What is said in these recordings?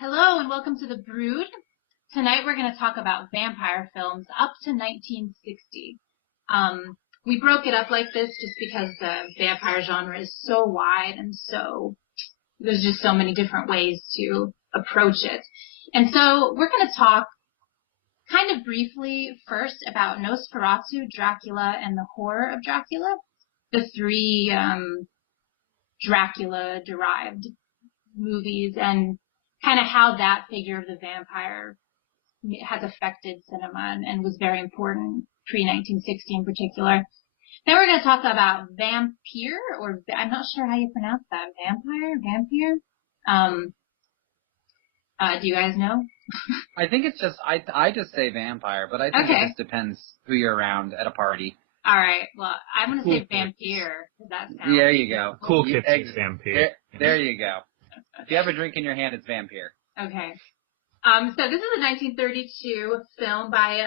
Hello and welcome to The Brood. Tonight we're going to talk about vampire films up to 1960. We broke it up like this just because the vampire genre is so wide and there's just so many different ways to approach it. And so we're going to talk kind of briefly first about Nosferatu, Dracula, and the Horror of Dracula, the three Dracula-derived movies, and kind of how that figure of the vampire has affected cinema and was very important pre-1960 in particular. Then we're going to talk about vampire, or I'm not sure how you pronounce that. Vampire? Do you guys know? I think it's just, I just say vampire, but I think it just depends who you're around at a party. All right. Well, I'm going to say vampire. Does that sound There you go. Cool kids say vampire. There you go. If you have a drink in your hand, it's vampire. Okay. So this is a 1932 film by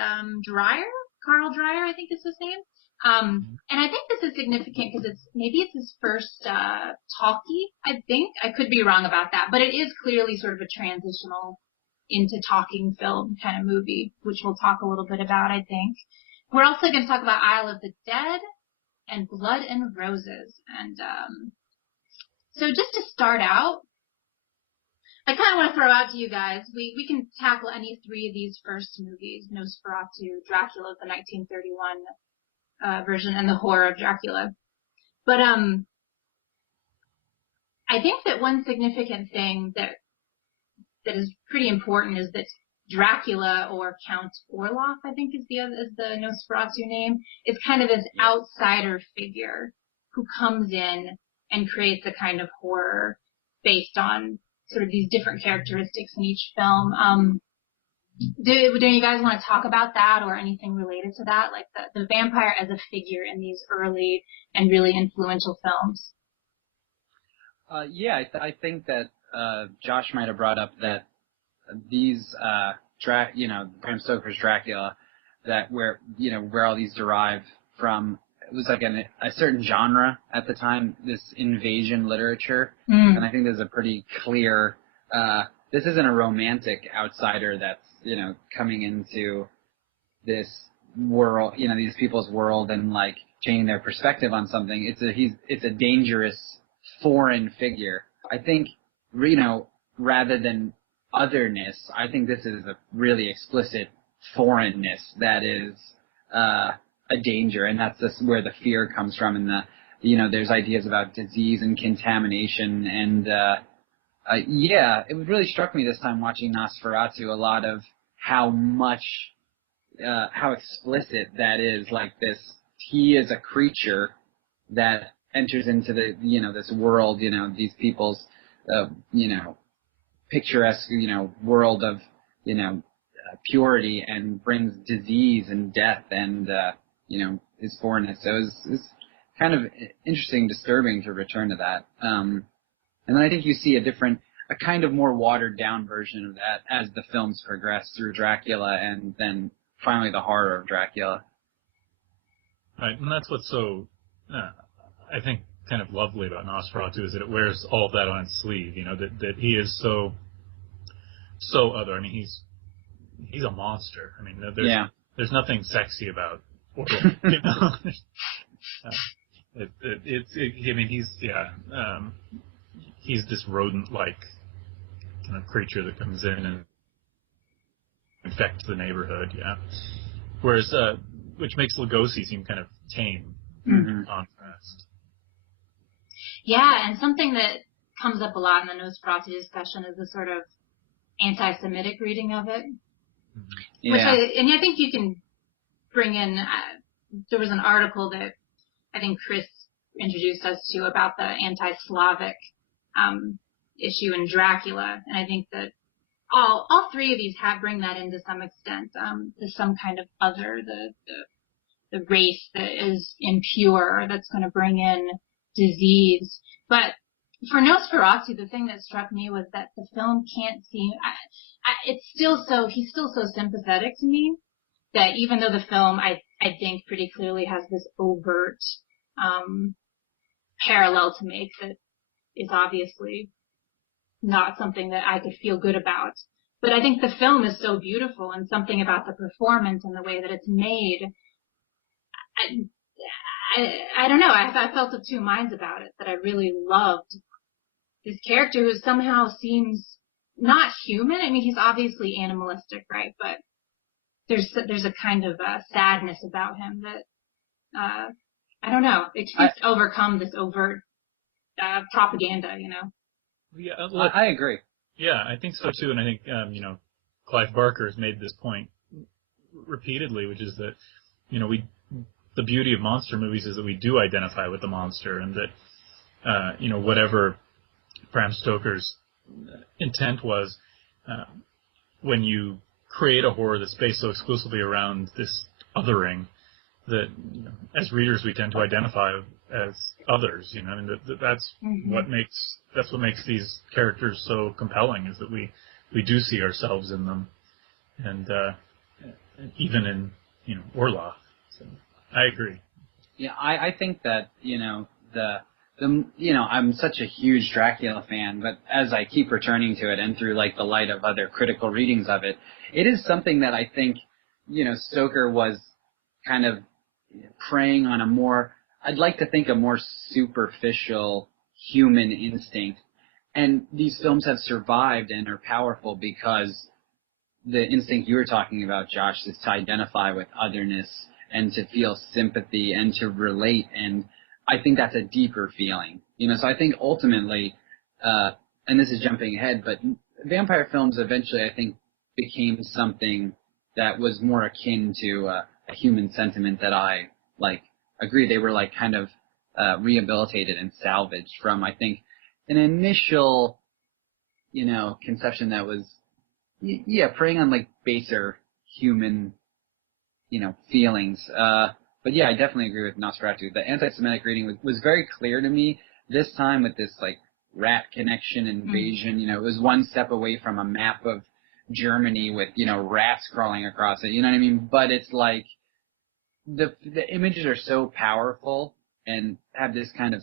Carl Dreyer, I think is his name. And I think this is significant because it's his first talkie, I think. I could be wrong about that, but it is clearly sort of a transitional into talking film kind of movie, which we'll talk a little bit about, I think. We're also going to talk about Isle of the Dead and Blood and Roses. And so just to start out, I kind of want to throw out to you guys, we can tackle any three of these first movies, Nosferatu, Dracula, the 1931 version, and The Horror of Dracula. But I think that one significant thing that is pretty important is that Dracula, or Count Orloff, I think is the Nosferatu name, is kind of this outsider figure who comes in and creates a kind of horror based on sort of these different characteristics in each film. Do you guys want to talk about that or anything related to that, like the vampire as a figure in these early and really influential films? I think that Josh might have brought up that these Bram Stoker's Dracula, that where all these derive from. It was like a certain genre at the time, this invasion literature, and I think there's a pretty clear. This isn't a romantic outsider that's coming into this world, these people's world, and like changing their perspective on something. It's a dangerous foreign figure. I think rather than otherness, I think this is a really explicit foreignness that is a danger, and that's just where the fear comes from. And there's ideas about disease and contamination, and it really struck me this time watching Nosferatu a lot of how explicit that is. Like this, he is a creature that enters into the this world, these people's picturesque world of purity, and brings disease and death and his foreignness. So it's kind of interesting, disturbing to return to that. And then I think you see a kind of more watered down version of that as the films progress through Dracula, and then finally The Horror of Dracula. Right, and that's what's so, I think, kind of lovely about Nosferatu, is that it wears all of that on its sleeve. That he is so other. I mean, he's a monster. I mean, there's nothing sexy about. He's this rodent-like kind of creature that comes in and infects the neighborhood. Yeah, whereas which makes Lugosi seem kind of tame in contrast. Yeah, and something that comes up a lot in the Nosferatu discussion is the sort of anti-Semitic reading of it. Which I think you can bring in. There was an article that I think Chris introduced us to about the anti-Slavic issue in Dracula, and I think that all three of these bring that in to some extent. There's some kind of other, the race that is impure, that's going to bring in disease. But for Nosferatu, the thing that struck me was that the film can't seem. He's still so sympathetic to me that even though the film, I think pretty clearly has this overt parallel to make that is obviously not something that I could feel good about. But I think the film is so beautiful, and something about the performance and the way that it's made. I don't know. I felt of two minds about it, that I really loved this character who somehow seems not human. I mean, he's obviously animalistic, right? But there's a kind of sadness about him that I don't know. It seems to overcome this overt propaganda, you know. Yeah, I agree. Yeah, I think so too, and I think Clive Barker has made this point repeatedly, which is that the beauty of monster movies is that we do identify with the monster, and that whatever Bram Stoker's intent was, when you create a horror that's based so exclusively around this othering, that as readers we tend to identify as others. And that's what makes these characters so compelling, is that we do see ourselves in them, and even in Orlov. So I agree. Yeah, I think that I'm such a huge Dracula fan, but as I keep returning to it, and through like the light of other critical readings of it, it is something that I think Stoker was kind of preying on I'd like to think a more superficial human instinct. And these films have survived and are powerful because the instinct you were talking about, Josh, is to identify with otherness and to feel sympathy and to relate. And I think that's a deeper feeling. So I think ultimately, and this is jumping ahead, but vampire films eventually, I think, became something that was more akin to a human sentiment that I agree. They were kind of rehabilitated and salvaged from, I think, an initial conception that was preying on baser human feelings. But yeah, I definitely agree with Nosferatu. The anti-Semitic reading was very clear to me this time, with this rat connection invasion. It was one step away from a map of Germany with rats crawling across it. You know what I mean? But it's the images are so powerful and have this kind of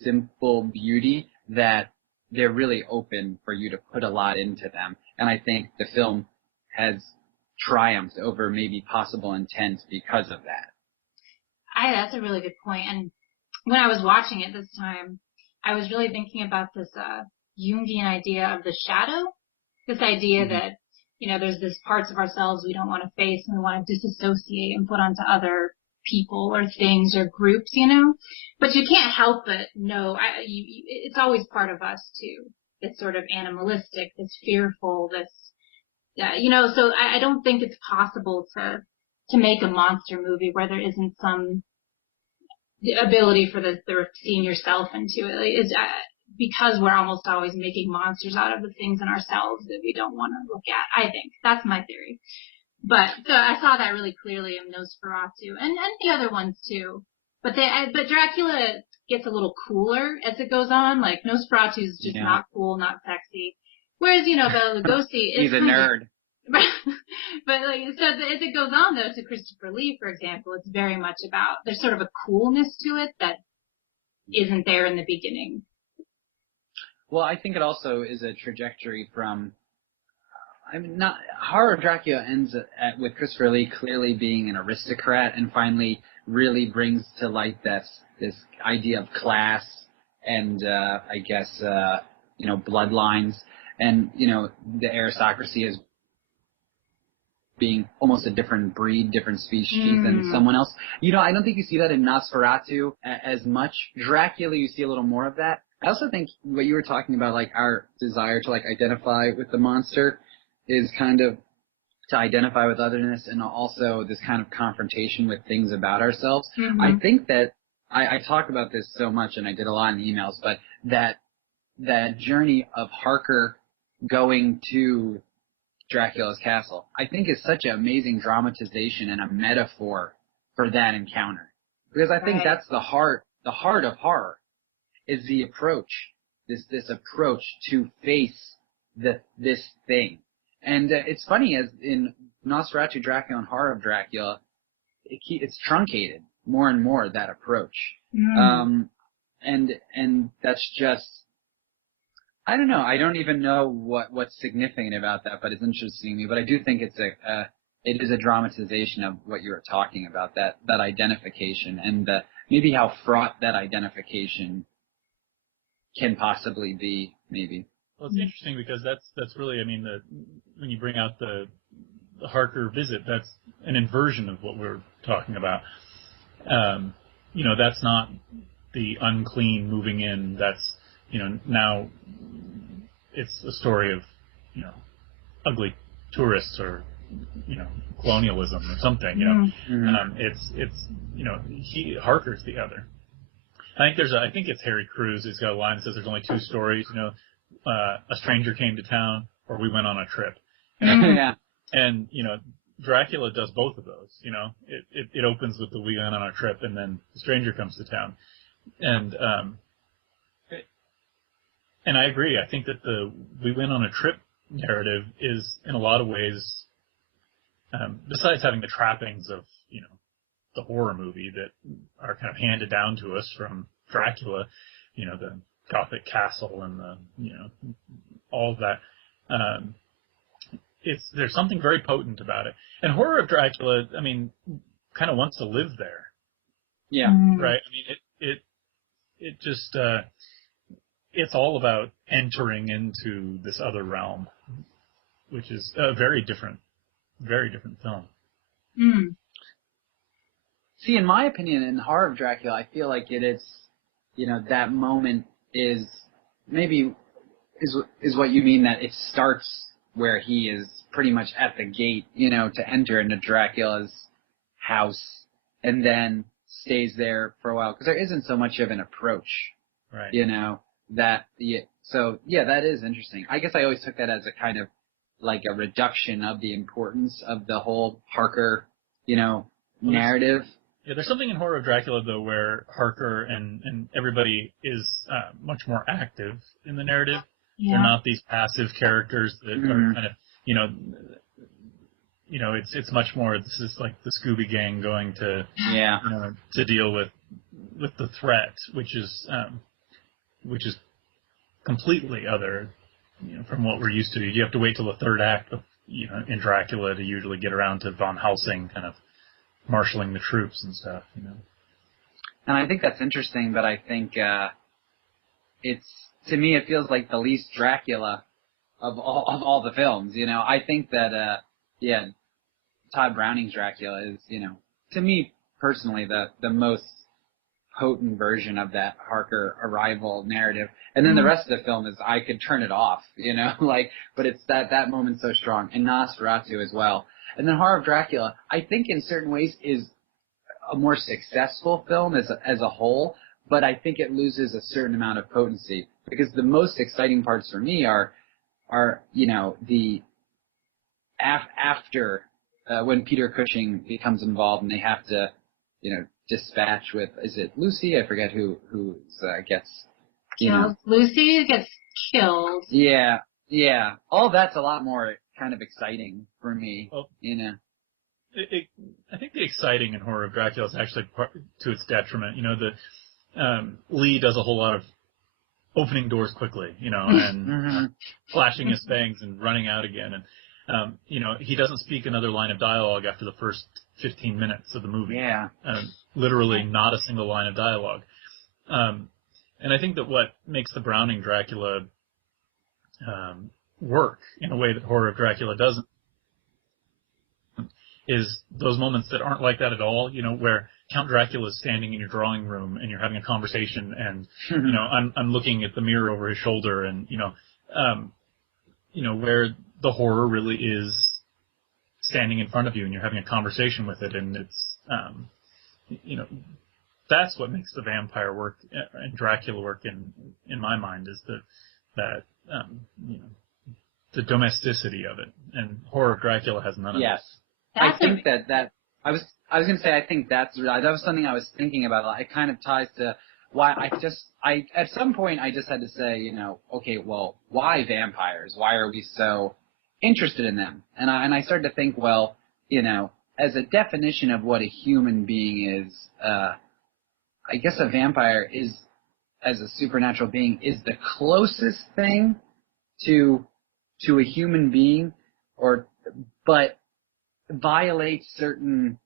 simple beauty that they're really open for you to put a lot into them. And I think the film has triumphed over maybe possible intent because of that. That's a really good point. And when I was watching it this time, I was really thinking about this Jungian idea of the shadow. This idea that, there's this parts of ourselves we don't want to face, and we want to disassociate and put onto other people or things or groups, But you can't help but know, it's always part of us too. It's sort of animalistic, it's fearful, so I don't think it's possible to make a monster movie where there isn't some ability for the seeing yourself into it. Because we're almost always making monsters out of the things in ourselves that we don't want to look at. I think that's my theory. But so I saw that really clearly in Nosferatu and the other ones too. But Dracula gets a little cooler as it goes on. Nosferatu is just not cool, not sexy. Whereas Bela Lugosi is he's a nerd. But so as it goes on though to Christopher Lee, for example, it's very much about, there's sort of a coolness to it that isn't there in the beginning. Well, I think it also is a trajectory from, Horror of Dracula ends with Christopher Lee clearly being an aristocrat and finally really brings to light this idea of class and, I guess, bloodlines and, the aristocracy as being almost a different breed, different species than someone else. I don't think you see that in Nosferatu as much. Dracula, you see a little more of that. I also think what you were talking about, our desire to identify with the monster, is kind of to identify with otherness and also this kind of confrontation with things about ourselves. Mm-hmm. I think that I talk about this so much, and I did a lot in the emails, but that journey of Harker going to Dracula's castle, I think is such an amazing dramatization and a metaphor for that encounter. Because I think that's the heart of horror. Is the approach, this approach to face this thing. And it's funny, as in Nosferatu, Dracula, and Horror of Dracula, it's truncated more and more, that approach. And that's just, I don't know. I don't even know what's significant about that, but it's interesting to me. But I do think it is a dramatization of what you were talking about, that identification, and maybe how fraught that identification can possibly be, maybe. Well, it's interesting because that's really, I mean, when you bring out the Harker visit, that's an inversion of what we're talking about. That's not the unclean moving in. That's, now it's a story of, ugly tourists or, colonialism or something, Mm-hmm. Harker's the other. I think it's Harry Crews who's got a line that says there's only two stories, a stranger came to town or we went on a trip. Yeah. And, Dracula does both of those, It opens with the we went on a trip and then the stranger comes to town. And I agree. I think that the we went on a trip narrative is in a lot of ways, besides having the trappings of, the horror movie that are kind of handed down to us from Dracula, the Gothic castle and all of that. There's something very potent about it. And Horror of Dracula, I mean, kind of wants to live there. Yeah. Right? I mean, it just, it's all about entering into this other realm, which is a very different film. Mm. See, in my opinion, in Horror of Dracula, I feel like it is, that moment is maybe is what you mean, that it starts where he is pretty much at the gate, to enter into Dracula's house, and then stays there for a while, because there isn't so much of an approach, right? So that is interesting. I guess I always took that as a kind of like a reduction of the importance of the whole Harker, narrative. There's something in Horror of Dracula, though, where Harker and everybody is much more active in the narrative. Yeah. They're not these passive characters that are kind of, it's much more, this is like the Scooby Gang going to, to deal with the threat, which is completely other, from what we're used to. You have to wait till the third act of, in Dracula to usually get around to Von Helsing kind of marshaling the troops and stuff, And I think that's interesting, but I think to me, it feels like the least Dracula of all the films. I think that Todd Browning's Dracula is, to me personally, the most potent version of that Harker arrival narrative. And then the rest of the film is, I could turn it off, but it's that moment's so strong. And Nosferatu as well. And then Horror of Dracula, I think in certain ways is a more successful film as a whole, but I think it loses a certain amount of potency, because the most exciting parts for me are the after when Peter Cushing becomes involved and they have to dispatch with, is it Lucy? I forget who gets killed. Lucy gets killed. Yeah. All that's a lot more kind of exciting for me. Well, I think the exciting in Horror of Dracula is actually to its detriment. Lee does a whole lot of opening doors quickly, and flashing his fangs and running out again. And, he doesn't speak another line of dialogue after the first 15 minutes of the movie. Yeah. Literally not a single line of dialogue. And I think that what makes the Browning Dracula work in a way that Horror of Dracula doesn't is those moments that aren't like that at all, where Count Dracula is standing in your drawing room and you're having a conversation and, I'm looking at the mirror over his shoulder and, where the horror really is standing in front of you and you're having a conversation with it, and it's, that's what makes the vampire work and Dracula work in my mind, is that the domesticity of it, and Horror of Dracula has none of yes. it. I think that I was going to say, I think that was something I was thinking about. It kind of ties to why I at some point I just had to say, okay, well, why vampires? Why are we so interested in them? And I started to think, well, as a definition of what a human being is, I guess a vampire is as a supernatural being is the closest thing to a human being, but violates certain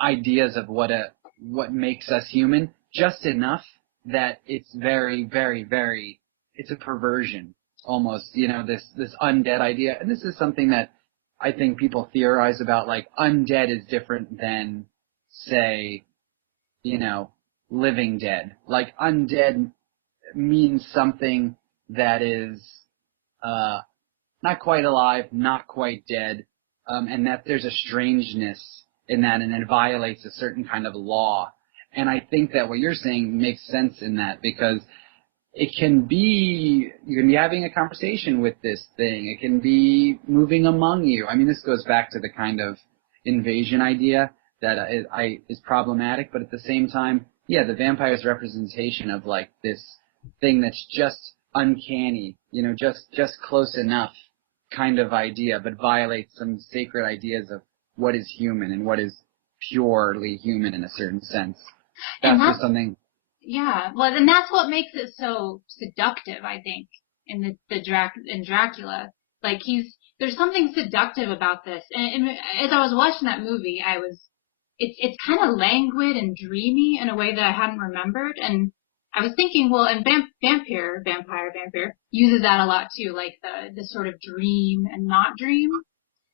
ideas of what makes us human, just enough that it's very, very, very, it's a perversion almost, this undead idea. And this is something that I think people theorize about, like undead is different than, say, living dead. Like undead means something that is not quite alive, not quite dead, and that there's a strangeness in that, and it violates a certain kind of law. And I think that what you're saying makes sense in that, because you can be having a conversation with this thing. It can be moving among you. I mean, this goes back to the kind of invasion idea that is problematic, but at the same time, yeah, the vampire's representation of like this thing that's just uncanny, just close enough kind of idea, but violates some sacred ideas of what is human and what is purely human in a certain sense. That's just something. Yeah, well, and that's what makes it so seductive, I think, in in Dracula. Like there's something seductive about this. And as I was watching that movie, it's kind of languid and dreamy in a way that I hadn't remembered. And I was thinking, well, and vampire uses that a lot too, like the sort of dream and not dream.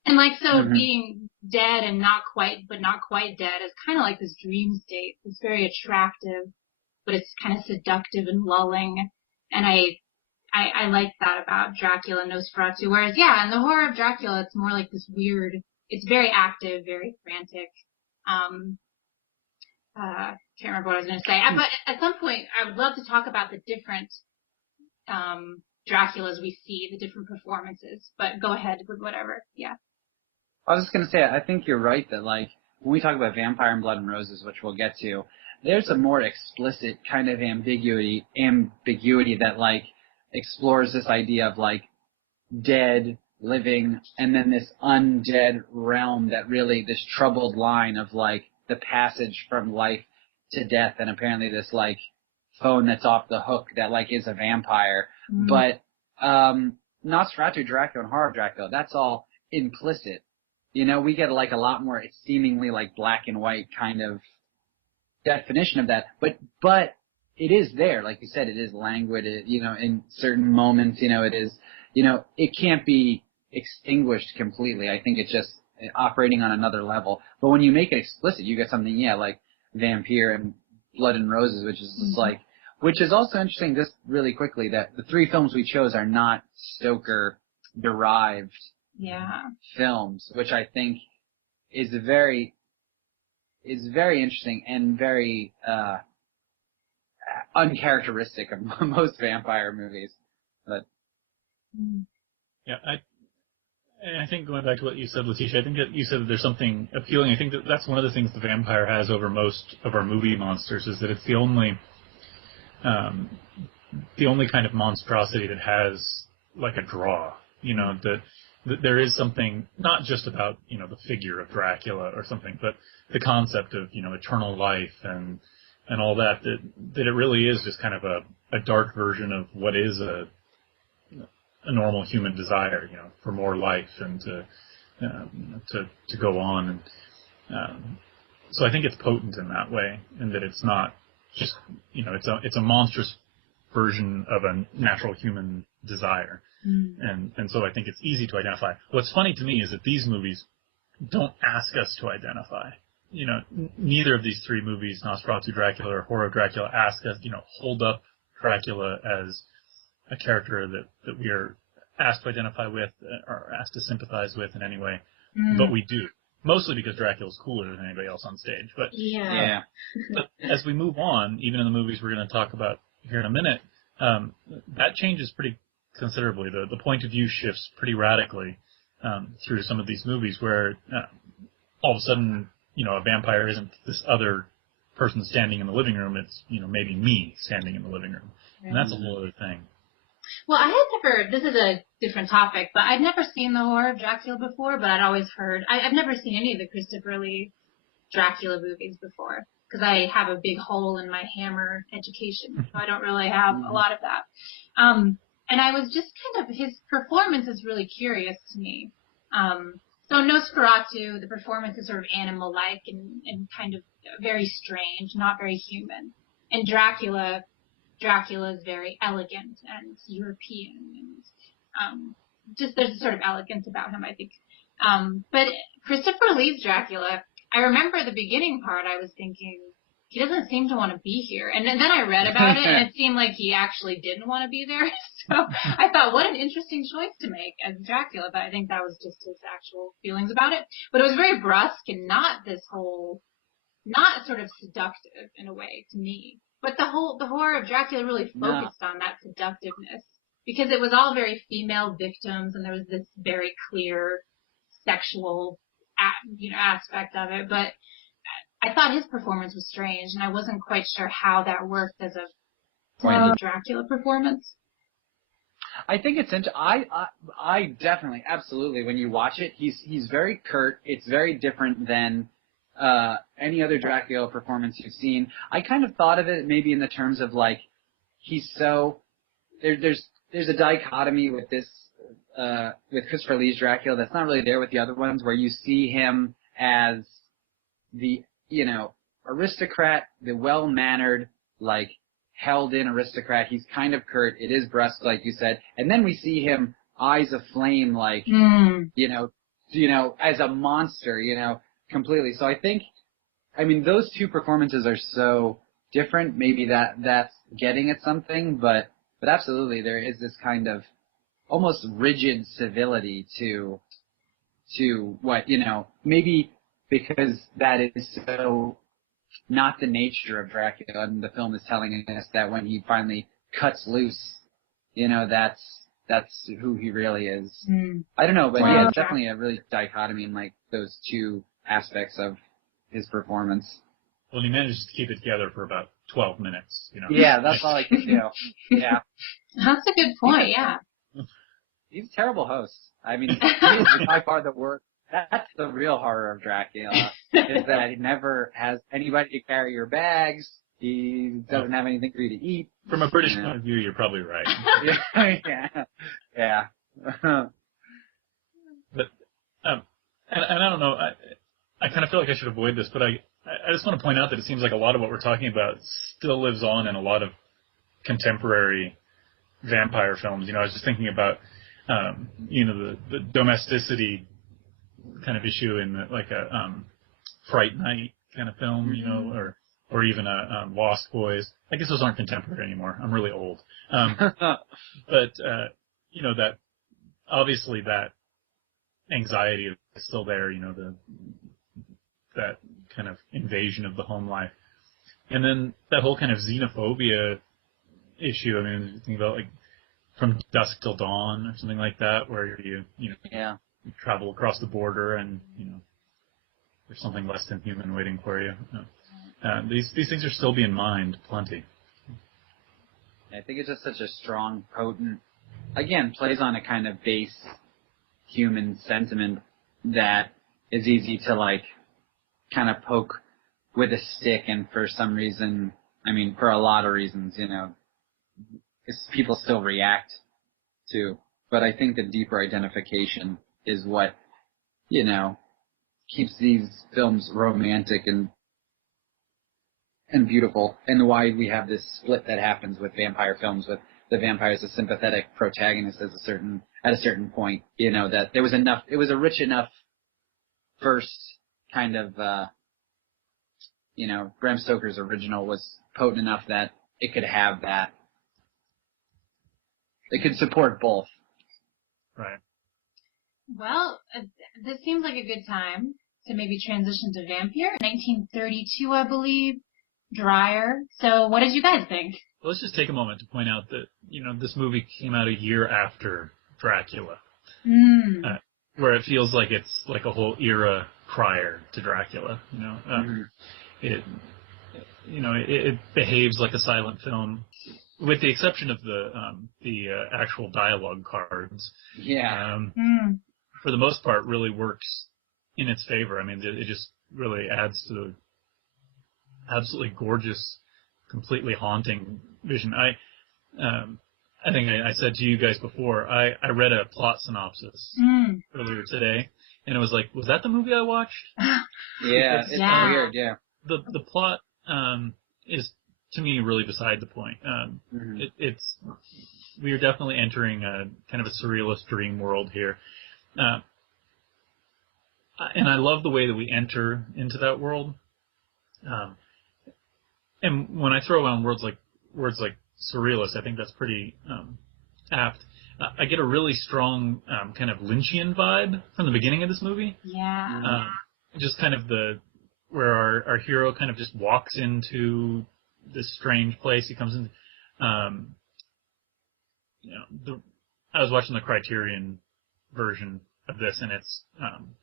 And like, so being dead and not quite dead is kind of like this dream state. It's very attractive, but it's kind of seductive and lulling. And I like that about Dracula and Nosferatu. Whereas, yeah, in the horror of Dracula, it's more like this weird, it's very active, very frantic. Can't remember what I was going to say. But at some point, I would love to talk about the different Draculas we see, the different performances. But go ahead with whatever. Yeah. I was just going to say, I think you're right that, like, when we talk about Vampire and Blood and Roses, which we'll get to, there's a more explicit kind of ambiguity that, like, explores this idea of, like, dead, living, and then this undead realm that really, this troubled line of, like, the passage from life to death, and apparently this, like, phone that's off the hook that, like, is a vampire. Mm-hmm. But Nosferatu, Dracula, and Horror of Dracula, that's all implicit. We get, like, a lot more, it's seemingly, like, black and white kind of definition of that. But it is there. Like you said, it is languid, in certain moments, it is, it can't be extinguished completely. I think it's just operating on another level. But when you make it explicit, you get something, like Vampire and Blood and Roses, which is just like, which is also interesting, just really quickly, that the three films we chose are not Stoker-derived films, which I think is very interesting and very uncharacteristic of most vampire movies. But yeah, I think going back to what you said, Letitia, I think that you said that there's something appealing. I think that that's one of the things the vampire has over most of our movie monsters, is that it's the only kind of monstrosity that has like a draw. That there is something not just about the figure of Dracula or something, but the concept of eternal life and all that it really is just kind of a dark version of what is a normal human desire, for more life and to go on. And so I think it's potent in that way, and that it's not just it's a monstrous version of a natural human desire. And so I think it's easy to identify. What's funny to me is that these movies don't ask us to identify. Neither of these three movies, Nosferatu, Dracula, or Horror of Dracula, ask us, hold up Dracula as a character that we are asked to identify with or asked to sympathize with in any way. But we do. Mostly because Dracula's cooler than anybody else on stage. But but as we move on, even in the movies we're going to talk about here in a minute, that changes pretty considerably. The point of view shifts pretty radically through some of these movies, where all of a sudden, a vampire isn't this other person standing in the living room. It's, maybe me standing in the living room. And that's a whole other thing. Well, I had never, this is a different topic, but I'd never seen the Horror of Dracula before, but I'd always heard, I've never seen any of the Christopher Lee Dracula movies before, because I have a big hole in my Hammer education, so I don't really have a lot of that. And I was just his performance is really curious to me. So Nosferatu, the performance is sort of animal-like and kind of very strange, not very human. And Dracula is very elegant and European, and just there's a sort of elegance about him, I think. But Christopher Lee's Dracula, I remember the beginning part, I was thinking, he doesn't seem to want to be here. And then I read about it, and it seemed like he actually didn't want to be there. So I thought, what an interesting choice to make as Dracula. But I think that was just his actual feelings about it. But it was very brusque and not sort of seductive in a way to me. But the horror of Dracula really focused on that seductiveness, because it was all very female victims, and there was this very clear sexual aspect of it. But I thought his performance was strange, and I wasn't quite sure how that worked as a Dracula performance. I think it's I definitely, absolutely, when you watch it, he's very curt. It's very different than any other Dracula performance you've seen. I kind of thought of it maybe in the terms of like, he's so there's a dichotomy with this with Christopher Lee's Dracula that's not really there with the other ones, where you see him as the aristocrat, the well-mannered, like, held-in aristocrat. He's kind of curt. It is brusque, like you said. And then we see him eyes aflame, like, as a monster, completely. So I think, those two performances are so different. Maybe that's getting at something, but absolutely there is this kind of almost rigid civility to what, maybe because that is so not the nature of Dracula, and the film is telling us that when he finally cuts loose, that's who he really is. I don't know, but yeah, it's definitely a really dichotomy in like those two aspects of his performance. Well, he manages to keep it together for about 12 minutes, Yeah, that's all I can do. Yeah. That's a good point, yeah. He's a terrible host. He is by far the worst. That's the real horror of Dracula, is that he never has anybody to carry your bags. He doesn't have anything for you to eat. From a British point of view, you're probably right. Yeah. But, and I don't know, I kind of feel like I should avoid this, but I just want to point out that it seems like a lot of what we're talking about still lives on in a lot of contemporary vampire films. I was just thinking about, the domesticity kind of issue in like a Fright Night kind of film, or even a Lost Boys. I guess those aren't contemporary anymore. I'm really old. But that obviously that anxiety is still there. That kind of invasion of the home life, and then that whole kind of xenophobia issue. Think about like From Dusk Till Dawn or something like that, where you travel across the border and there's something less than human waiting for you. These things are still being mined plenty. I think it's just such a strong, potent, again, plays on a kind of base human sentiment that is easy to like kind of poke with a stick, and for some reason, for a lot of reasons, people still react to. But I think the deeper identification is what, keeps these films romantic and beautiful, and why we have this split that happens with vampire films, with the vampire as a sympathetic protagonist at a certain point, that there was enough, it was a rich enough first kind of, Bram Stoker's original was potent enough that it could have that. It could support both. Right. Well, this seems like a good time to maybe transition to Vampire. 1932, I believe. Dreyer. So what did you guys think? Well, let's just take a moment to point out that, this movie came out a year after Dracula. Where it feels like it's like a whole era prior to Dracula. It behaves like a silent film, with the exception of the actual dialogue cards. Yeah. For the most part, really works in its favor. It just really adds to the absolutely gorgeous, completely haunting vision. I think I said to you guys before, I read a plot synopsis earlier today, and it was like, was that the movie I watched? Yeah, it's weird, yeah. The plot is, to me, really beside the point. We are definitely entering a kind of a surrealist dream world here. And I love the way that we enter into that world. And when I throw around words like surrealist, I think that's pretty apt. I get a really strong kind of Lynchian vibe from the beginning of this movie. Yeah. Just kind of where our hero kind of just walks into this strange place. He comes in. I was watching the Criterion version of this, and it's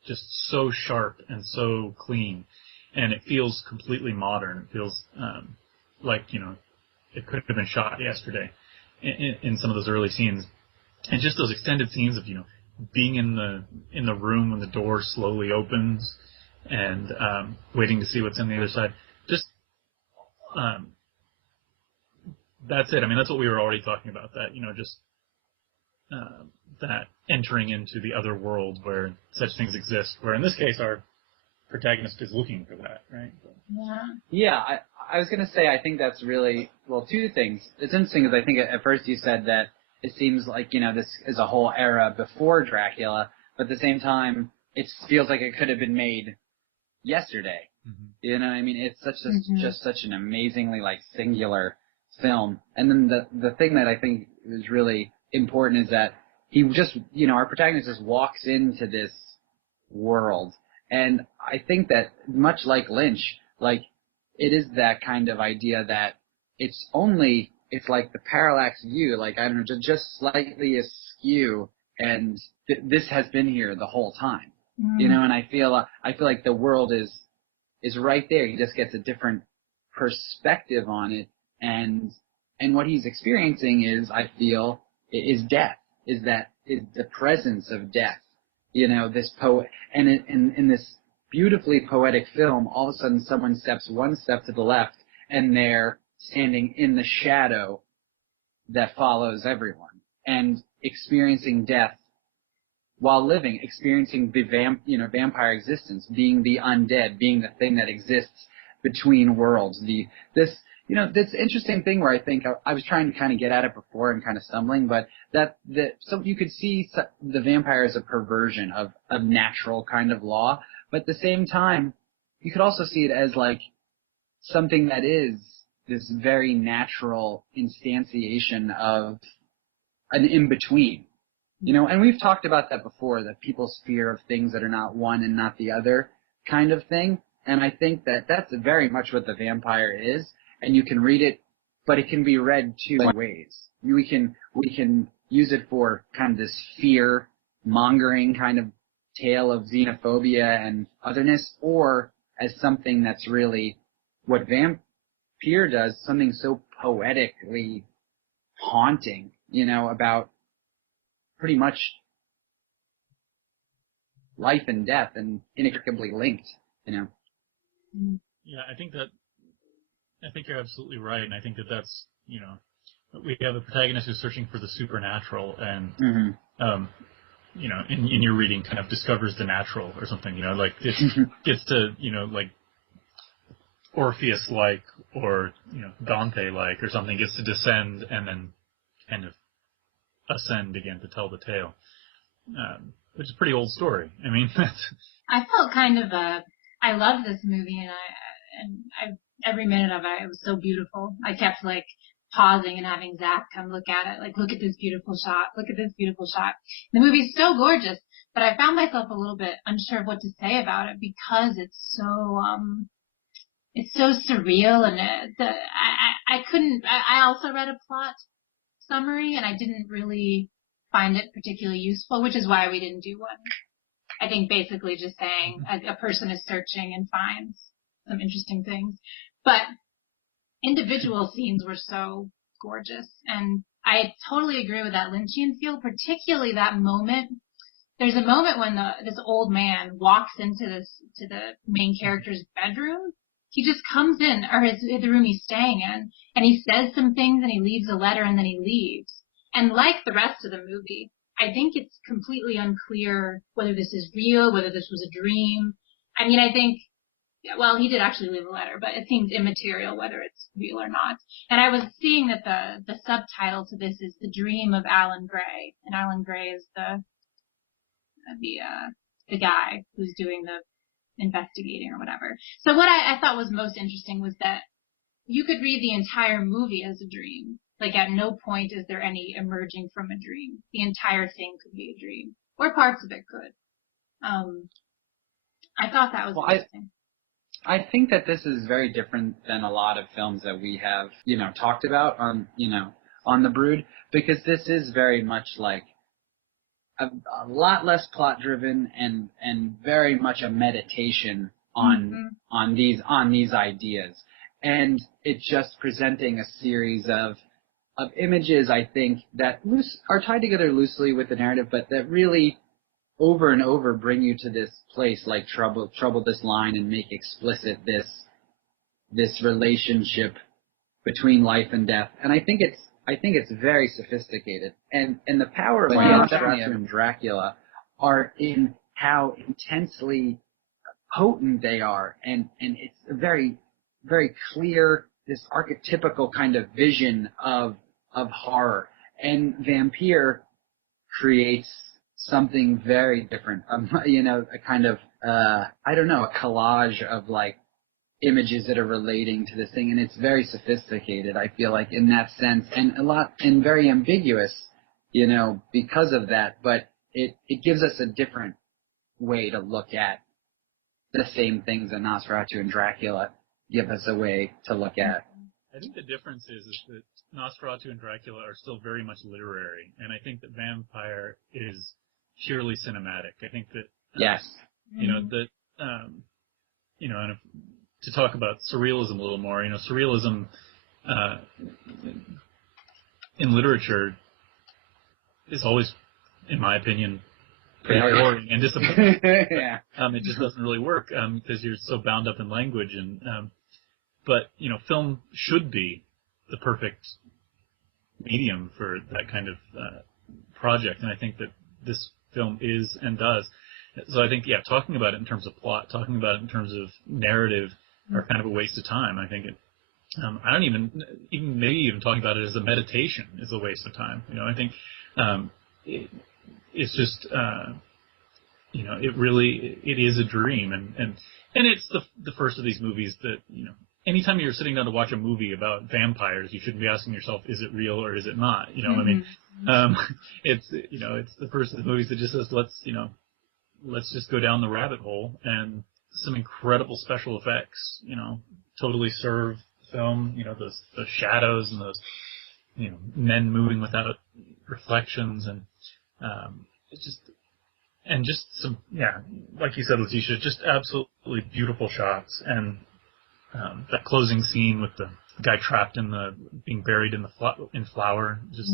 just so sharp and so clean, and it feels completely modern. It feels like it could have been shot yesterday in some of those early scenes, and just those extended scenes of being in the room when the door slowly opens and waiting to see what's on the other side. Just that's it. I mean, that's what we were already talking about. That that entering into the other world where such things exist. Where in this case, our protagonist is looking for that, right? Yeah, I was going to say, I think that's really, well, two things. It's interesting because I think at first you said that it seems like, this is a whole era before Dracula, but at the same time, it feels like it could have been made yesterday. Mm-hmm. You know what I mean? It's just such an amazingly, singular film. And then the thing that I think is really important is that he just, our protagonist just walks into this world. And I think that much like Lynch, it is that kind of idea that it's like the parallax view, I don't know, just slightly askew, and this has been here the whole time. And I feel like the world is right there. He just gets a different perspective on it, and what he's experiencing is death, is the presence of death. This poet, and in this beautifully poetic film, all of a sudden someone steps one step to the left, and they're standing in the shadow that follows everyone, and experiencing death while living, experiencing the vampire existence, being the undead, being the thing that exists between worlds. This interesting thing where I think I was trying to kind of get at it before and kind of stumbling, but so you could see the vampire as a perversion of natural kind of law, but at the same time, you could also see it as something that is this very natural instantiation of an in-between. And we've talked about that before, that people's fear of things that are not one and not the other kind of thing. And I think that that's very much what the vampire is. And you can read it, but it can be read two ways. We can use it for kind of this fear-mongering kind of tale of xenophobia and otherness, or as something that's really what Vampire does, something so poetically haunting, about pretty much life and death and inextricably linked, Yeah, I think you're absolutely right, and I think that's, we have a protagonist who's searching for the supernatural, and, in your reading kind of discovers the natural or something, it gets to, Orpheus-like or, Dante-like or something, gets to descend and then kind of ascend again to tell the tale, which is a pretty old story. I mean, I felt kind of I love this movie, and every minute of it was so beautiful. I kept pausing and having Zach come look at it, look at this beautiful shot, look at this beautiful shot. The movie's so gorgeous, but I found myself a little bit unsure of what to say about it because it's so surreal, and I couldn't. I also read a plot summary, and I didn't really find it particularly useful, which is why we didn't do one. I think basically just saying a person is searching and finds some interesting things. But individual scenes were so gorgeous, and I totally agree with that Lynchian feel, particularly that moment there's a moment when this old man walks into the main character's bedroom. He just comes in, or the room he's staying in, and he says some things, and he leaves a letter, and then he leaves. And like the rest of the movie, I think it's completely unclear whether this is real, whether this was a dream. I mean, I think, well, he did actually leave a letter, but it seems immaterial whether it's real or not. And I was seeing that the subtitle to this is The Dream of Alan Gray, and Alan Gray is the guy who's doing the investigating or whatever. So what I thought was most interesting was that you could read the entire movie as a dream. Like, at no point is there any emerging from a dream. The entire thing could be a dream, or parts of it could. I thought that was interesting. I think that this is very different than a lot of films that we have, talked about on The Brood, because this is very much like a lot less plot driven and very much a meditation on these ideas. And it's just presenting a series of images, I think, that are tied together loosely with the narrative, but that really over and over bring you to this place, like trouble this line, and make explicit this relationship between life and death. And I think it's very sophisticated. And the power of Nosferatu and Dracula are in how intensely potent they are, and it's a very, very clear, this archetypical kind of vision of horror. And Vampire creates something very different. A kind of a collage of like images that are relating to this thing, and it's very sophisticated, I feel like, in that sense, and very ambiguous, because of that, but it gives us a different way to look at the same things that Nosferatu and Dracula give us a way to look at. I think the difference is that Nosferatu and Dracula are still very much literary, and I think that Vampire is purely cinematic. I think that yes, and to talk about surrealism a little more, surrealism in literature is always, in my opinion, pretty boring and disappointing. Yeah. It just doesn't really work because you're so bound up in language. But film should be the perfect medium for that kind of project, and I think that this film is and does. So I think, talking about it in terms of plot, talking about it in terms of narrative, are kind of a waste of time. I think I don't even talking about it as a meditation is a waste of time. I think it's just it is a dream, and it's the first of these movies that anytime you're sitting down to watch a movie about vampires, you shouldn't be asking yourself, is it real or is it not? I mean, it's the first of the movies that just says, let's just go down the rabbit hole, and some incredible special effects, totally serve the film, the shadows and those, men moving without reflections, and just some, like you said, Letitia, just absolutely beautiful shots, and that closing scene with the guy trapped being buried in flour, just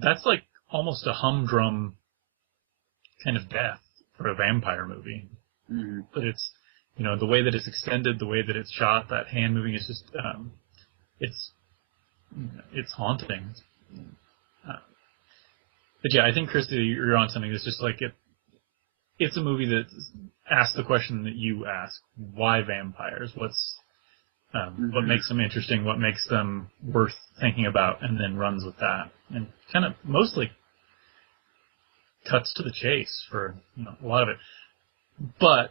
that's like almost a humdrum kind of death for a vampire movie. Mm-hmm. But it's, the way that it's extended, the way that it's shot, that hand moving is just, it's haunting. But I think, Christy, you're on something. It's just like it's a movie that asks the question that you ask: why vampires? What makes them interesting? What makes them worth thinking about? And then runs with that, and kind of mostly cuts to the chase for a lot of it. But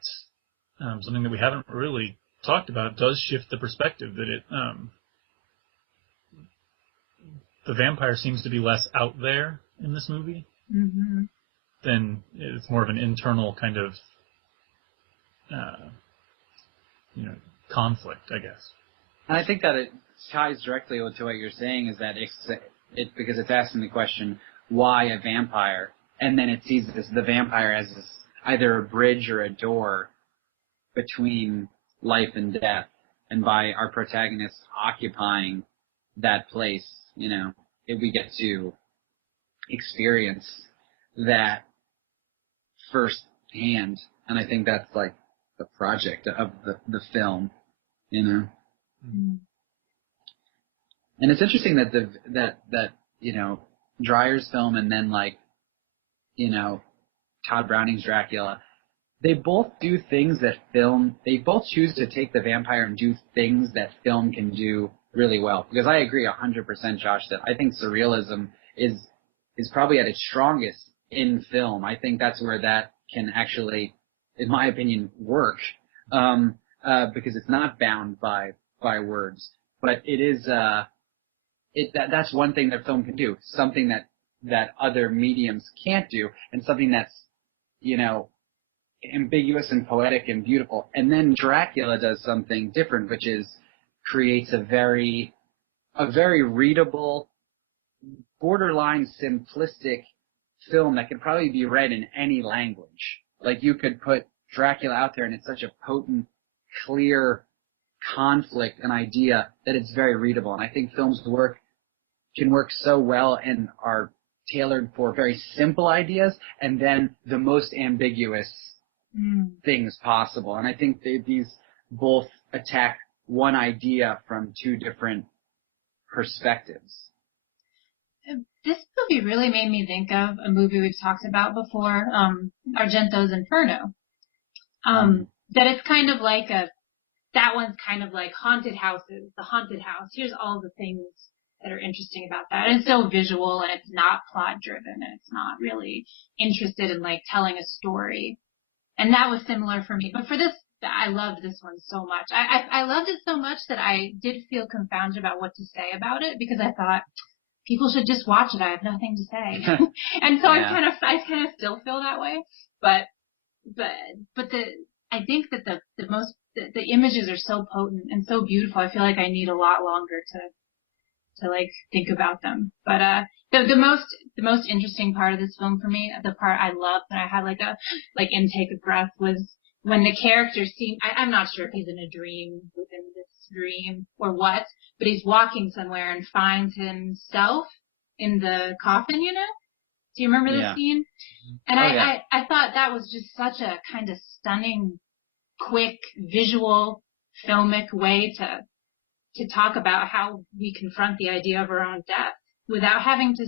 something that we haven't really talked about does shift the perspective, that the vampire seems to be less out there in this movie. Mm-hmm. Then it's more of an internal kind of conflict, I guess. And I think that it ties directly to what you're saying, is that because it's asking the question, why a vampire? And then it sees the vampire as either a bridge or a door between life and death. And by our protagonist occupying that place, we get to experience that firsthand, and I think that's like the project of the film, you know. Mm. And it's interesting that that you know, Dreyer's film and then like, you know, Todd Browning's Dracula, they both do things that film. They both choose to take the vampire and do things that film can do really well. Because I agree 100%, Josh, that I think surrealism is probably at its strongest in film. I think that's where that can actually, in my opinion, work, because it's not bound by words. But it is that's one thing that film can do, something that other mediums can't do, and something that's, you know, ambiguous and poetic and beautiful. And then Dracula does something different, which is creates a very readable, borderline simplistic film that could probably be read in any language. Like, you could put Dracula out there and it's such a potent, clear conflict and idea that it's very readable. And I think films can work so well and are tailored for very simple ideas and then the most ambiguous things possible. And I think these both attack one idea from two different perspectives. This movie really made me think of a movie we've talked about before, Argento's Inferno. That it's kind of like that one's kind of like haunted houses, the haunted house. Here's all the things that are interesting about that. And it's so visual, and it's not plot driven, and it's not really interested in like telling a story. And that was similar for me. But for this, I loved this one so much. I loved it so much that I did feel confounded about what to say about it, because I thought people should just watch it. I have nothing to say. And so Yeah. I kind of still feel that way. But I think that the images are so potent and so beautiful. I feel like I need a lot longer to like think about them. But the most interesting part of this film for me, the part I loved and I had like a intake of breath, was when the character seemed, I'm not sure if he's in a dream within this dream or what, but he's walking somewhere and finds himself in the coffin, you know? Do you remember this scene? And I thought that was just such a kind of stunning, quick, visual, filmic way to talk about how we confront the idea of our own death without having to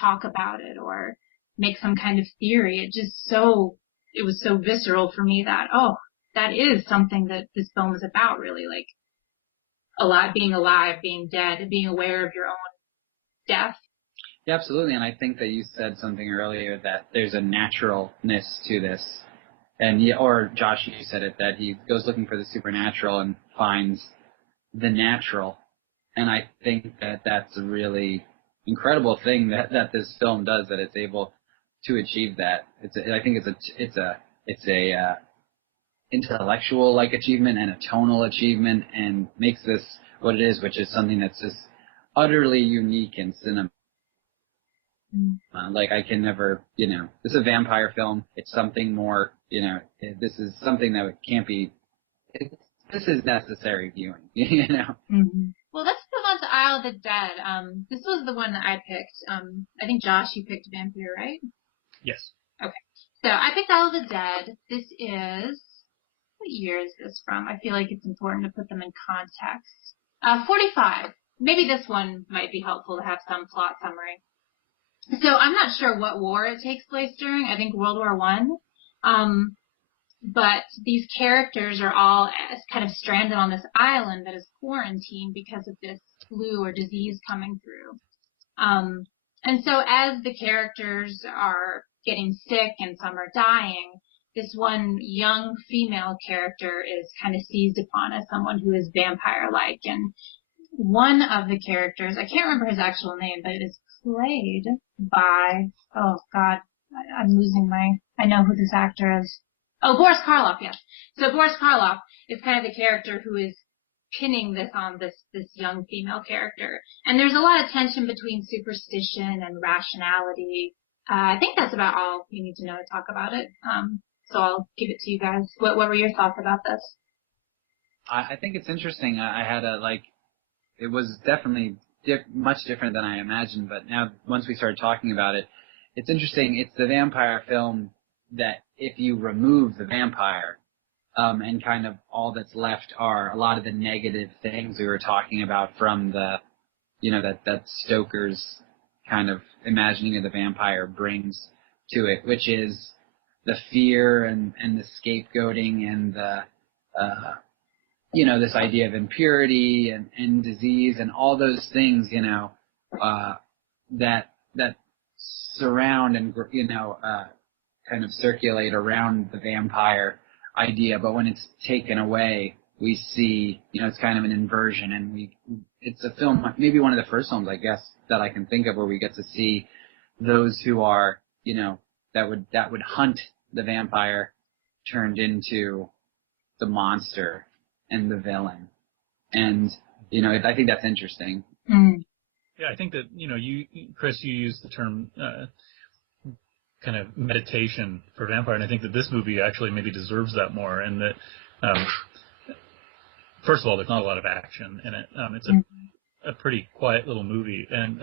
talk about it or make some kind of theory. It was so visceral for me that, that is something that this film is about, really, like being alive, being dead, being aware of your own death. Yeah, absolutely. And I think that you said something earlier that there's a naturalness to this. And or Josh, you said it, that he goes looking for the supernatural and finds the natural. And I think that that's a really incredible thing that this film does, that it's able to achieve that. I think it's a intellectual like achievement and a tonal achievement, and makes this what it is, which is something that's just utterly unique in cinema. Like, I can never, this is a vampire film. It's something more, this is something that can't be, this is necessary viewing, Mm-hmm. Well, let's move on to Isle of the Dead. This was the one that I picked. I think, Josh, you picked Vampire, right? Yes. Okay. So I picked Isle of the Dead. This is, what year is this from? I feel like it's important to put them in context. 45. Maybe this one might be helpful to have some plot summary. So I'm not sure what war it takes place during. I think World War I. But these characters are all kind of stranded on this island that is quarantined because of this flu or disease coming through. And so as the characters are getting sick and some are dying, this one young female character is kind of seized upon as someone who is vampire-like. And one of the characters, I can't remember his actual name, but it is played by, oh God, I know who this actor is. Oh, Boris Karloff, yes. So Boris Karloff is kind of the character who is pinning this on this young female character. And there's a lot of tension between superstition and rationality. I think that's about all you need to know to talk about it. So I'll give it to you guys. What were your thoughts about this? I think it's interesting. I had it was definitely much different than I imagined, but now once we started talking about it, it's interesting. It's the vampire film that if you remove the vampire, and kind of all that's left are a lot of the negative things we were talking about from the, that Stoker's kind of imagining of the vampire brings to it, which is the fear and the scapegoating and the, this idea of impurity and disease and all those things, that surround and, kind of circulate around the vampire idea. But when it's taken away, we see, it's kind of an inversion, and it's a film, maybe one of the first films, I guess, that I can think of where we get to see those who are, that would hunt the vampire turned into the monster and the villain. And, I think that's interesting. Mm. Yeah, I think that, Chris, you used the term kind of meditation for vampire, and I think that this movie actually maybe deserves that more, and that, first of all, there's not a lot of action in it. It's a pretty quiet little movie, and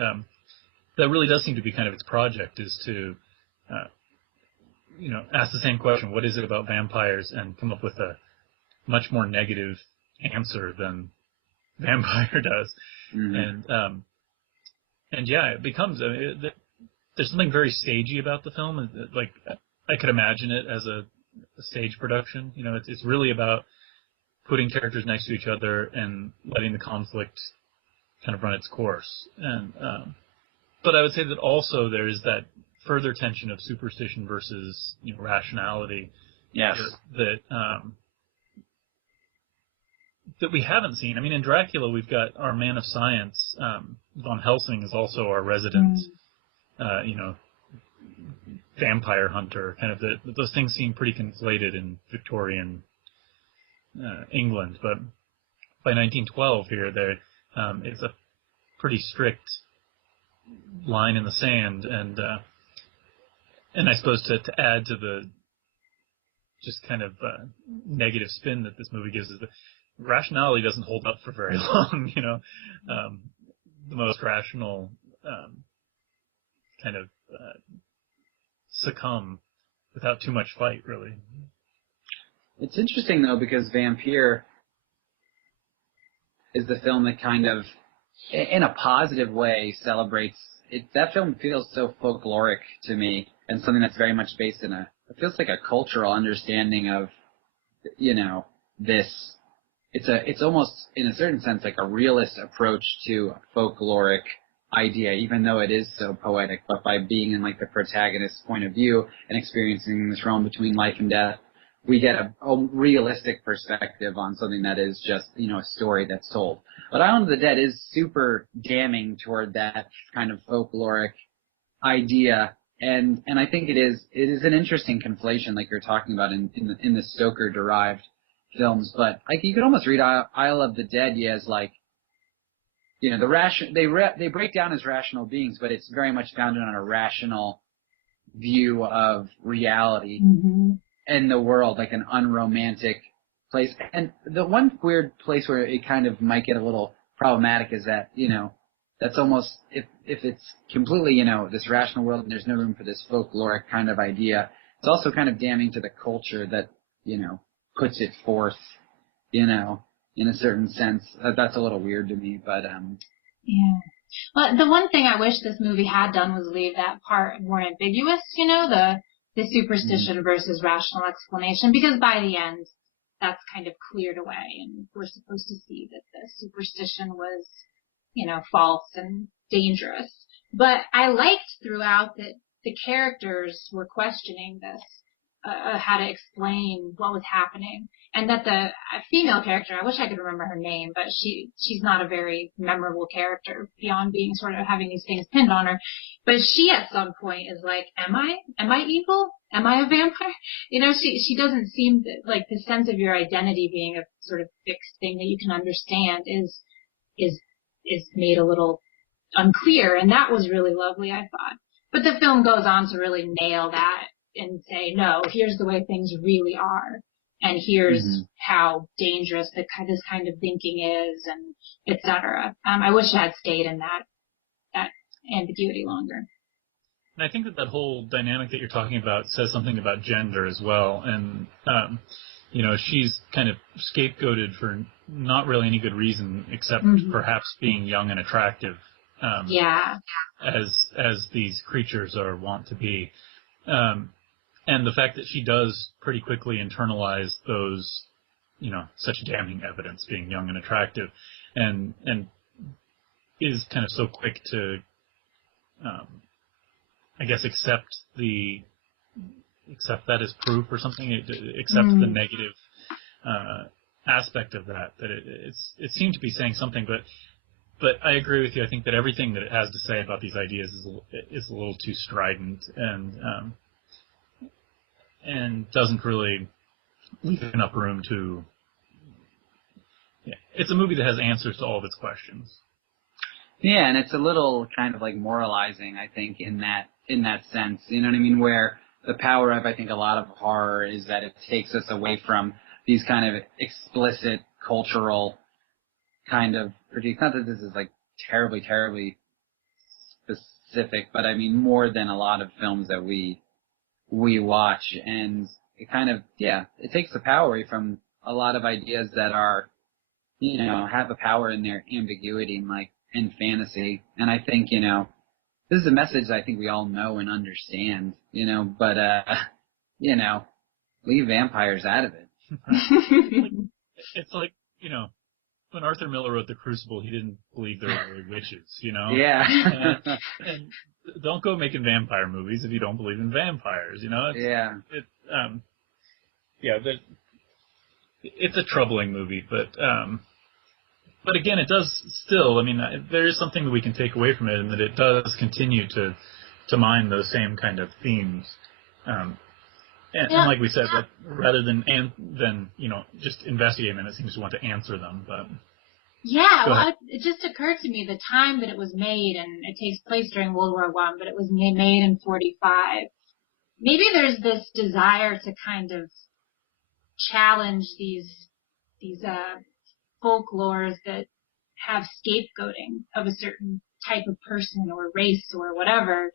that really does seem to be kind of its project, is to, ask the same question, what is it about vampires, and come up with a much more negative answer than Vampire does. Mm-hmm. And yeah, it becomes, there's something very stagey about the film. Like, I could imagine it as a stage production. It's really about putting characters next to each other and letting the conflict kind of run its course. And but I would say that also there is that further tension of superstition versus rationality. Yes. That we haven't seen. I mean, in Dracula, we've got our man of science. Von Helsing is also our resident, vampire hunter. Kind of those things seem pretty conflated in Victorian England, but by 1912 here, it's a pretty strict line in the sand, and I suppose to add to the just kind of negative spin that this movie gives is that rationality doesn't hold up for very long. The most rational kind of succumb without too much fight, really. It's interesting, though, because Vampire is the film that kind of, in a positive way, celebrates it. That film feels so folkloric to me, and something that's very much based in it feels like a cultural understanding of, this. It's almost, in a certain sense, like a realist approach to a folkloric idea, even though it is so poetic. But by being in like the protagonist's point of view and experiencing this realm between life and death, we get a realistic perspective on something that is just, a story that's told. But Island of the Dead is super damning toward that kind of folkloric idea, and I think it is an interesting conflation, like you're talking about in the Stoker-derived films. But like you could almost read Isle of the Dead as like, they break down as rational beings, but it's very much founded on a rational view of reality. Mm-hmm. And the world, like an unromantic place. And the one weird place where it kind of might get a little problematic is that, that's almost, if it's completely, this rational world and there's no room for this folkloric kind of idea, it's also kind of damning to the culture that, puts it forth, in a certain sense. That's a little weird to me, but, yeah. Well, the one thing I wish this movie had done was leave that part more ambiguous, the superstition versus rational explanation, because by the end, that's kind of cleared away, and we're supposed to see that the superstition was, false and dangerous. But I liked throughout that the characters were questioning this, how to explain what was happening, and that the female character, I wish I could remember her name, but she's not a very memorable character beyond being sort of having these things pinned on her. But she at some point is like, am I evil? Am I a vampire? She doesn't seem like the sense of your identity being a sort of fixed thing that you can understand is made a little unclear, and that was really lovely, I thought. But the film goes on to really nail that and say, no, here's the way things really are, and here's how dangerous this kind of thinking is, and etc. I wish it had stayed in that ambiguity longer. And I think that whole dynamic that you're talking about says something about gender as well. And, she's kind of scapegoated for not really any good reason except perhaps being young and attractive. As these creatures are wont to be. And the fact that she does pretty quickly internalize those, such damning evidence, being young and attractive, and is kind of so quick to, I guess, accept that as proof or something, accept the negative aspect of that it seemed to be saying something, but I agree with you. I think that everything that it has to say about these ideas is a little too strident and doesn't really leave enough room to. Yeah, it's a movie that has answers to all of its questions. Yeah, and it's a little kind of like moralizing, I think, in that sense. You know what I mean? Where the power of, I think, a lot of horror is that it takes us away from these kind of explicit cultural kind of critiques. Not that this is like terribly, terribly specific, but I mean more than a lot of films that we watch, and it kind of, it takes the power away from a lot of ideas that are, have a power in their ambiguity and like in fantasy. And I think, this is a message that I think we all know and understand, but leave vampires out of it. It's like, when Arthur Miller wrote The Crucible, he didn't believe there were really witches, Yeah. and don't go making vampire movies if you don't believe in vampires, It's a troubling movie, but again, it does still, there is something that we can take away from it, and that it does continue to mine those same kind of themes. And like we said, rather than just investigating them, it seems to want to answer them. But it just occurred to me the time that it was made, and it takes place during World War I, but it was made in 1945. Maybe there's this desire to kind of challenge these folklores that have scapegoating of a certain type of person or race or whatever.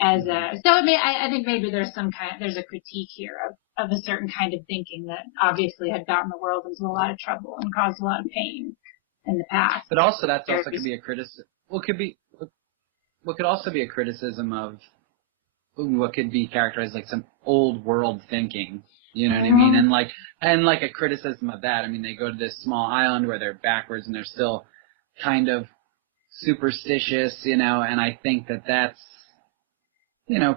I think maybe there's a critique here of a certain kind of thinking that obviously had gotten the world into a lot of trouble and caused a lot of pain in the past. But also could be a criticism. What could also be a criticism of what could be characterized like some old world thinking. You know what I mean? And like a criticism of that. They go to this small island where they're backwards and they're still kind of superstitious, and I think that's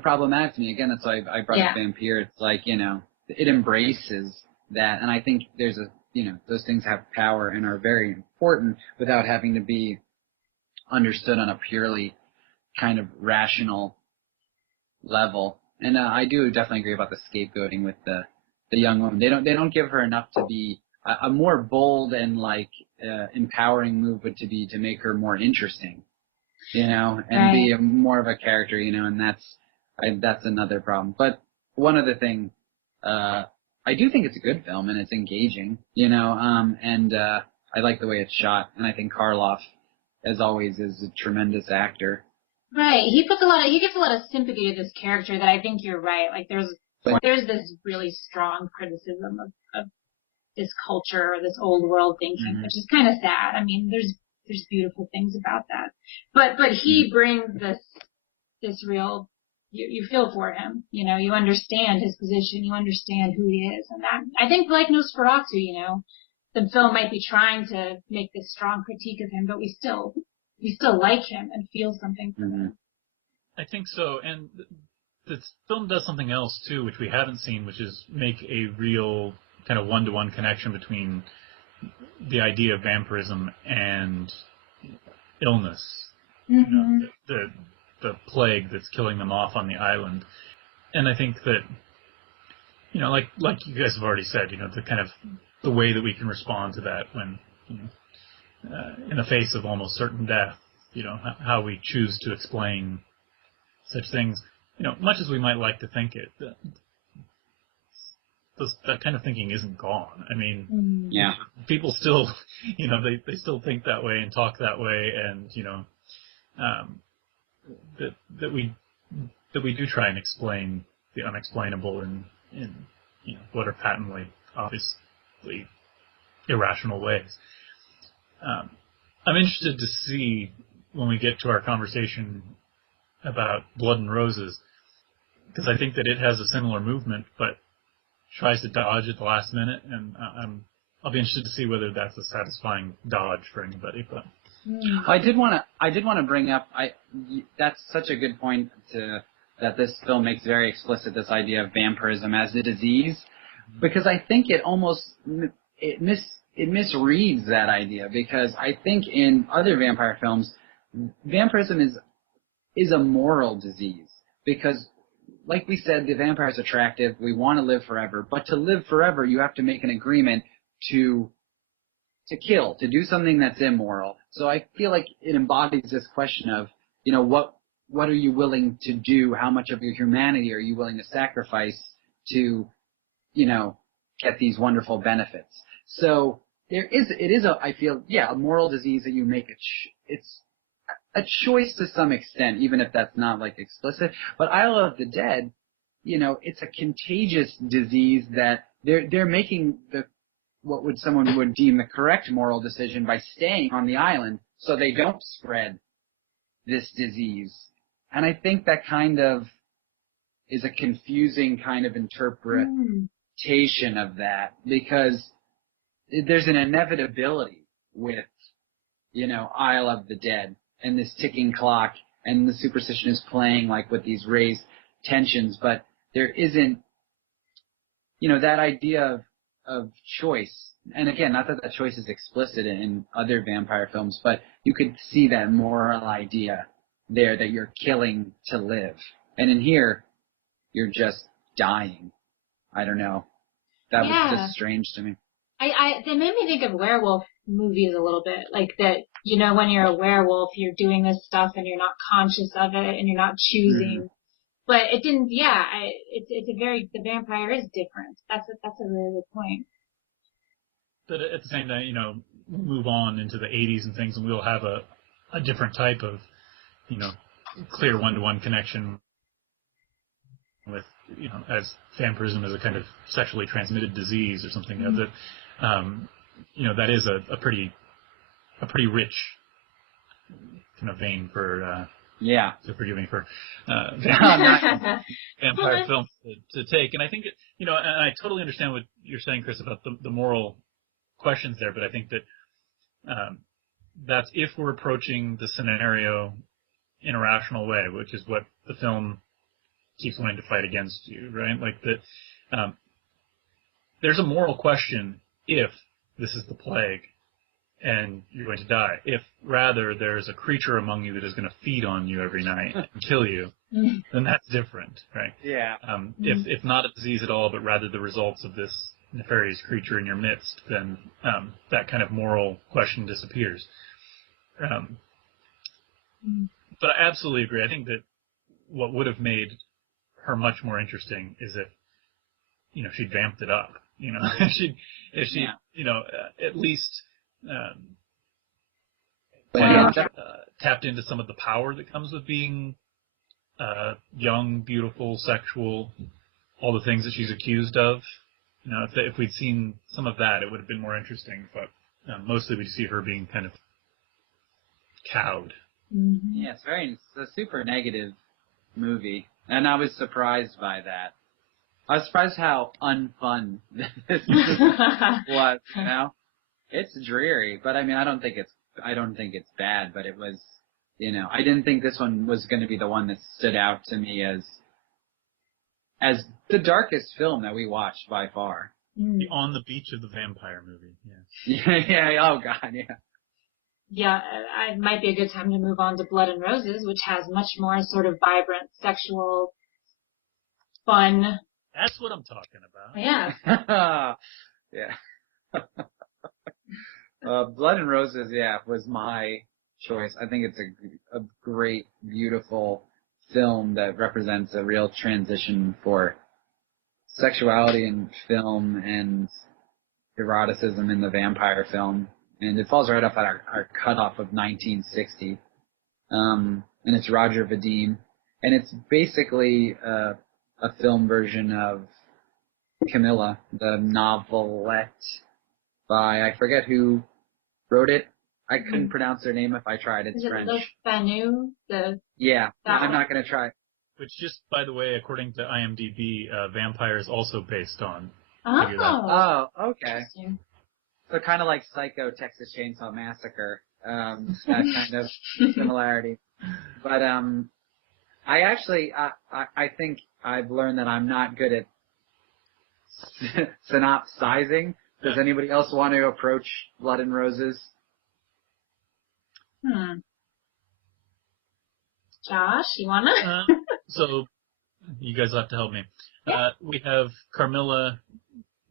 problematic to me. Again, that's why I brought up Vampire. It's like, it embraces that. And I think there's those things have power and are very important without having to be understood on a purely kind of rational level. And I do definitely agree about the scapegoating with the young woman. They don't give her enough to be a more bold and like empowering move would to make her more interesting. And be more of a character, and that's another problem. But one other thing, I do think it's a good film and it's engaging, and I like the way it's shot, and I think Karloff, as always, is a tremendous actor. Right. He gives a lot of sympathy to this character that I think you're right. Like there's this really strong criticism of this culture, this old world thinking, which is kind of sad. There's beautiful things about that. But he brings this real, you feel for him, you understand his position, you understand who he is. And that, I think like Nosferatu, the film might be trying to make this strong critique of him, but we still like him and feel something for him. I think so. And the film does something else too, which we haven't seen, which is make a real kind of one-to-one connection between the idea of vampirism and illness, the plague that's killing them off on the island. And I think that, like you guys have already said, the kind of the way that we can respond to that when, in the face of almost certain death, how we choose to explain such things, much as we might like to think it, that kind of thinking isn't gone. People still, they still think that way and talk that way, and that we we do try and explain the unexplainable in what are patently, obviously, irrational ways. I'm interested to see when we get to our conversation about Blood and Roses, because I think that it has a similar movement, but tries to dodge at the last minute, and I'll be interested to see whether that's a satisfying dodge for anybody. But I did want to bring up that's such a good point that this film makes very explicit, this idea of vampirism as a disease, because I think it almost it misreads that idea, because I think in other vampire films, vampirism is a moral disease, because like we said, the vampire is attractive, we want to live forever, but to live forever you have to make an agreement to kill, to do something that's immoral. So I feel like it embodies this question of, what are you willing to do? How much of your humanity are you willing to sacrifice to, get these wonderful benefits? So it is I feel, a moral disease that you make it's a choice to some extent, even if that's not like explicit. But Isle of the Dead, it's a contagious disease that they're making what someone would deem the correct moral decision by staying on the island so they don't spread this disease. And I think that kind of is a confusing kind of interpretation of that, because there's an inevitability with, Isle of the Dead and this ticking clock, and the superstition is playing like with these raised tensions, but there isn't, that idea of choice. And again, not that choice is explicit in other vampire films, but you could see that moral idea there, that you're killing to live. And in here, you're just dying. I don't know. That was just strange to me. They made me think of werewolf movies a little bit, like that, when you're a werewolf, you're doing this stuff and you're not conscious of it and you're not choosing. Mm-hmm. But it didn't, the vampire is different. That's a really good point. But at the same time, move on into the 80s and things, and we'll have a different type of, clear one-to-one connection with, as vampirism as a kind of sexually transmitted disease or something. Mm-hmm. That is a pretty rich kind of vein for to forgive me for vampire films to take. And I think and I totally understand what you're saying, Chris, about the moral questions there, but I think that that's if we're approaching the scenario in a rational way, which is what the film keeps wanting to fight against you, right? Like that, there's a moral question if this is the plague and you're going to die. If rather there's a creature among you that is going to feed on you every night and kill you, then that's different, right? Yeah. If not a disease at all, but rather the results of this nefarious creature in your midst, then that kind of moral question disappears. But I absolutely agree. I think that what would have made her much more interesting is if, she'd vamped it up. If she at least tapped into some of the power that comes with being young, beautiful, sexual, all the things that she's accused of. If we'd seen some of that, it would have been more interesting. But mostly we see her being kind of cowed. Mm-hmm. Yeah, it's a super negative movie, and I was surprised by that. I was surprised how unfun this was. It's dreary, but I mean, I don't think it's bad, but it was, I didn't think this one was going to be the one that stood out to me as the darkest film that we watched by far. On the Beach of the Vampire movie, yeah. Oh God, yeah. Yeah, it might be a good time to move on to Blood and Roses, which has much more sort of vibrant, sexual, fun. That's what I'm talking about. Yeah. Yeah. Blood and Roses, was my choice. I think it's a great, beautiful film that represents a real transition for sexuality in film and eroticism in the vampire film. And it falls right off at our cutoff of 1960. And it's Roger Vadim. and it's basically a film version of Camilla, the novelette by, I forget who wrote it. I couldn't pronounce their name if I tried. It's French. Is it Le Fanu? Yeah, I'm not going to try. Which, just by the way, according to IMDb, Vampire is also based on. Oh, okay. So kind of like Psycho, Texas Chainsaw Massacre, that kind of similarity. But I actually, I think I've learned that I'm not good at synopsizing. Does anybody else want to approach Blood and Roses? Josh, you wanna? So, you guys have to help me. We have Carmilla,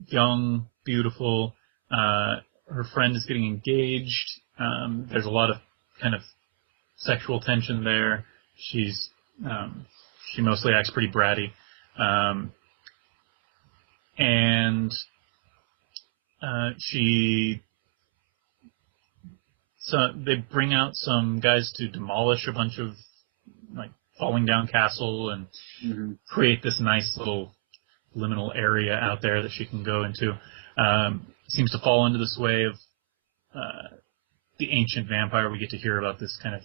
young, beautiful. Her friend is getting engaged. There's a lot of kind of sexual tension there. She mostly acts pretty bratty. So they bring out some guys to demolish a bunch of like falling down castle and create this nice little liminal area out there that she can go into. Seems to fall into the sway of the ancient vampire. We get to hear about this kind of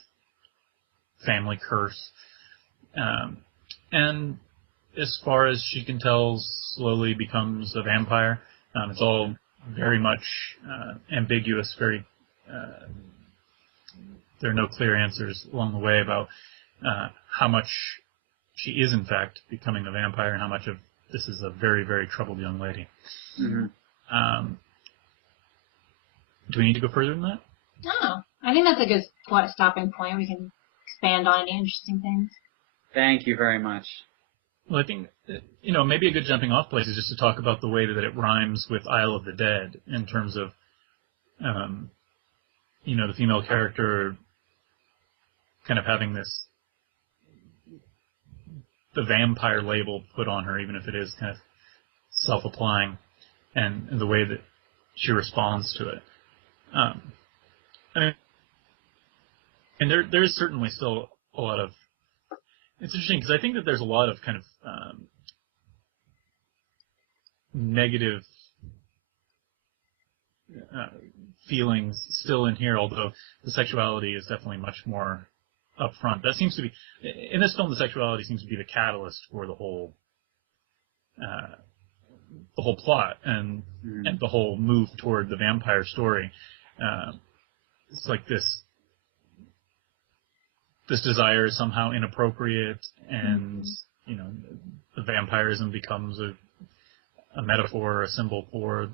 family curse. And as far as she can tell, slowly becomes a vampire. It's all very much ambiguous, there are no clear answers along the way about how much she is, in fact, becoming a vampire and how much of this is a very, very troubled young lady. Do we need to go further than that? No. I think that's a good stopping point. We can expand on any interesting things. Thank you very much. Well, I think, maybe a good jumping off place is just to talk about the way that it rhymes with Isle of the Dead in terms of, the female character kind of having the vampire label put on her, even if it is kind of self-applying, and the way that she responds to it. And there is certainly still a lot of... It's interesting because I think that there's a lot of kind of negative feelings still in here, although the sexuality is definitely much more upfront. That seems to be... In this film, the sexuality seems to be the catalyst for the whole plot and the whole move toward the vampire story. It's like this desire is somehow inappropriate, and the vampirism becomes a metaphor, a symbol for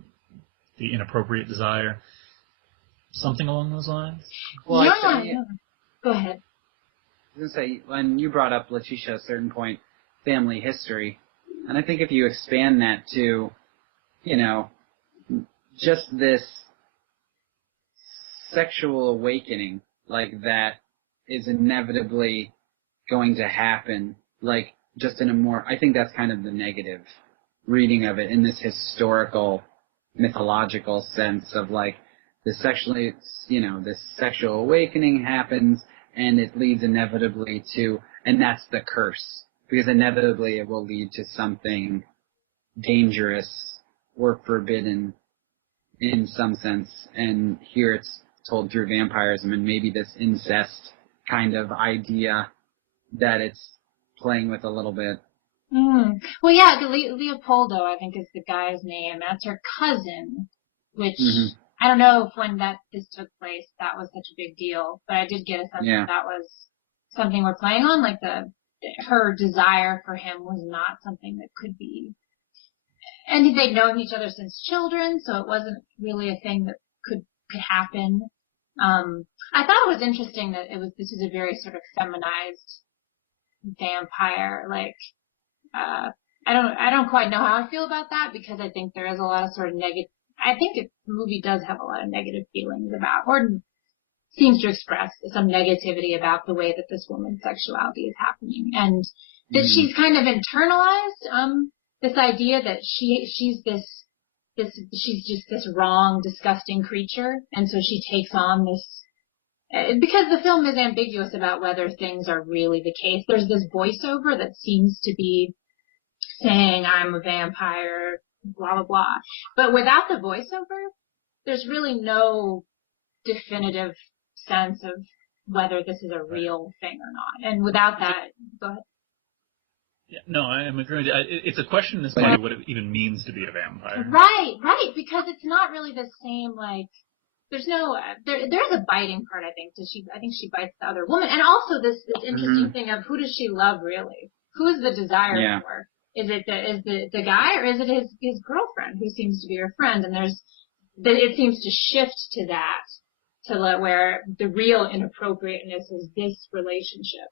the inappropriate desire. Something along those lines. Well, yeah. Go ahead. I was going to say, when you brought up, Letitia, at a certain point, family history, and I think if you expand that to, just this sexual awakening, like that is inevitably going to happen, like just in a more, I think that's kind of the negative reading of it in this historical, mythological sense of like this sexual awakening happens and it leads inevitably to, and that's the curse, because inevitably it will lead to something dangerous or forbidden in some sense, and here it's told through vampirism and maybe this incest kind of idea that it's playing with a little bit. Well, yeah, Leopoldo, I think, is the guy's name. That's her cousin, which I don't know if when this took place that was such a big deal, but I did get a sense that was something we're playing on. Like her desire for him was not something that could be, and they'd known each other since children, so it wasn't really a thing that could happen. I thought it was interesting that this was a very sort of feminized vampire. Like, I don't quite know how I feel about that, because I think there is a lot of sort of negative. I think the movie does have a lot of negative feelings about, or seems to express some negativity about the way that this woman's sexuality is happening, and that she's kind of internalized this idea that she's just this wrong, disgusting creature, and so she takes on because the film is ambiguous about whether things are really the case. There's this voiceover that seems to be saying, I'm a vampire, blah, blah, blah. But without the voiceover, there's really no definitive sense of whether this is a real thing or not. And without that, go ahead. Yeah, no, I am agreeing with you. It's a question in this movie what it even means to be a vampire. Right, because it's not really the same, like, there's no, there's a biting part, I think. I think she bites the other woman. And also this interesting thing of who does she love, really? Who is the desire for? Is it the guy, or is it his girlfriend, who seems to be her friend? And it seems to shift to that, where the real inappropriateness is this relationship.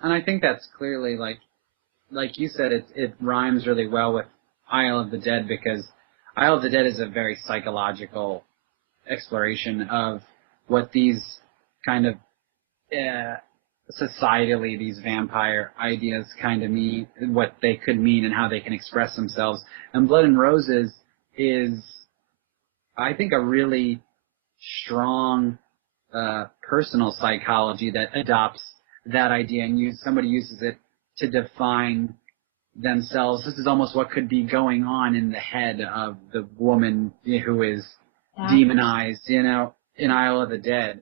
And I think that's clearly, like you said, it rhymes really well with Isle of the Dead, because Isle of the Dead is a very psychological exploration of what these kind of societally, these vampire ideas kind of mean, what they could mean and how they can express themselves. And Blood and Roses is, I think, a really strong personal psychology that adopts that idea and somebody uses it to define themselves. This is almost what could be going on in the head of the woman who is demonized, in Isle of the Dead.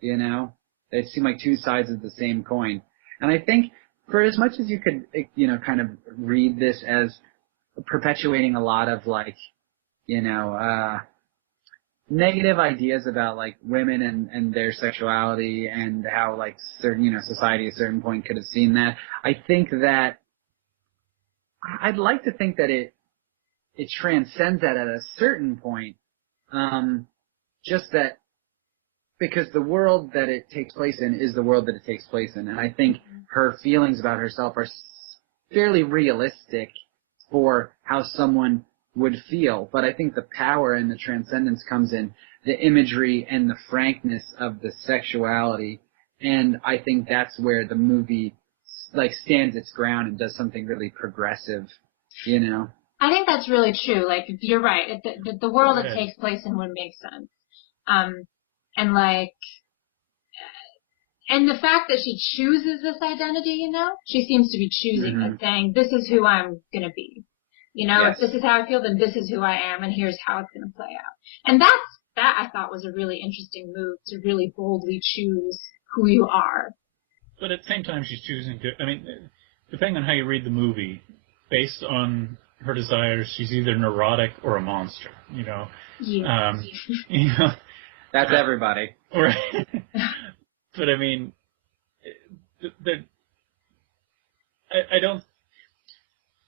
They seem like two sides of the same coin. And I think for as much as you could, kind of read this as perpetuating a lot of negative ideas about women and their sexuality and how certain, society at a certain point could have seen that. I think that I'd like to think that it transcends that at a certain point. Just that because the world that it takes place in is the world that it takes place in. And I think her feelings about herself are fairly realistic for how someone would feel. But I think the power and the transcendence comes in the imagery and the frankness of the sexuality. And I think that's where the movie stands its ground and does something really progressive, I think that's really true. You're right. The world it takes place in would make sense. And the fact that she chooses this identity, she seems to be choosing it, saying, this is who I'm going to be. If this is how I feel, then this is who I am, and here's how it's going to play out. And that I thought was a really interesting move, to really boldly choose who you are. But at the same time, she's choosing to, depending on how you read the movie, based on her desires, she's either neurotic or a monster, Yeah. That's everybody. Right. But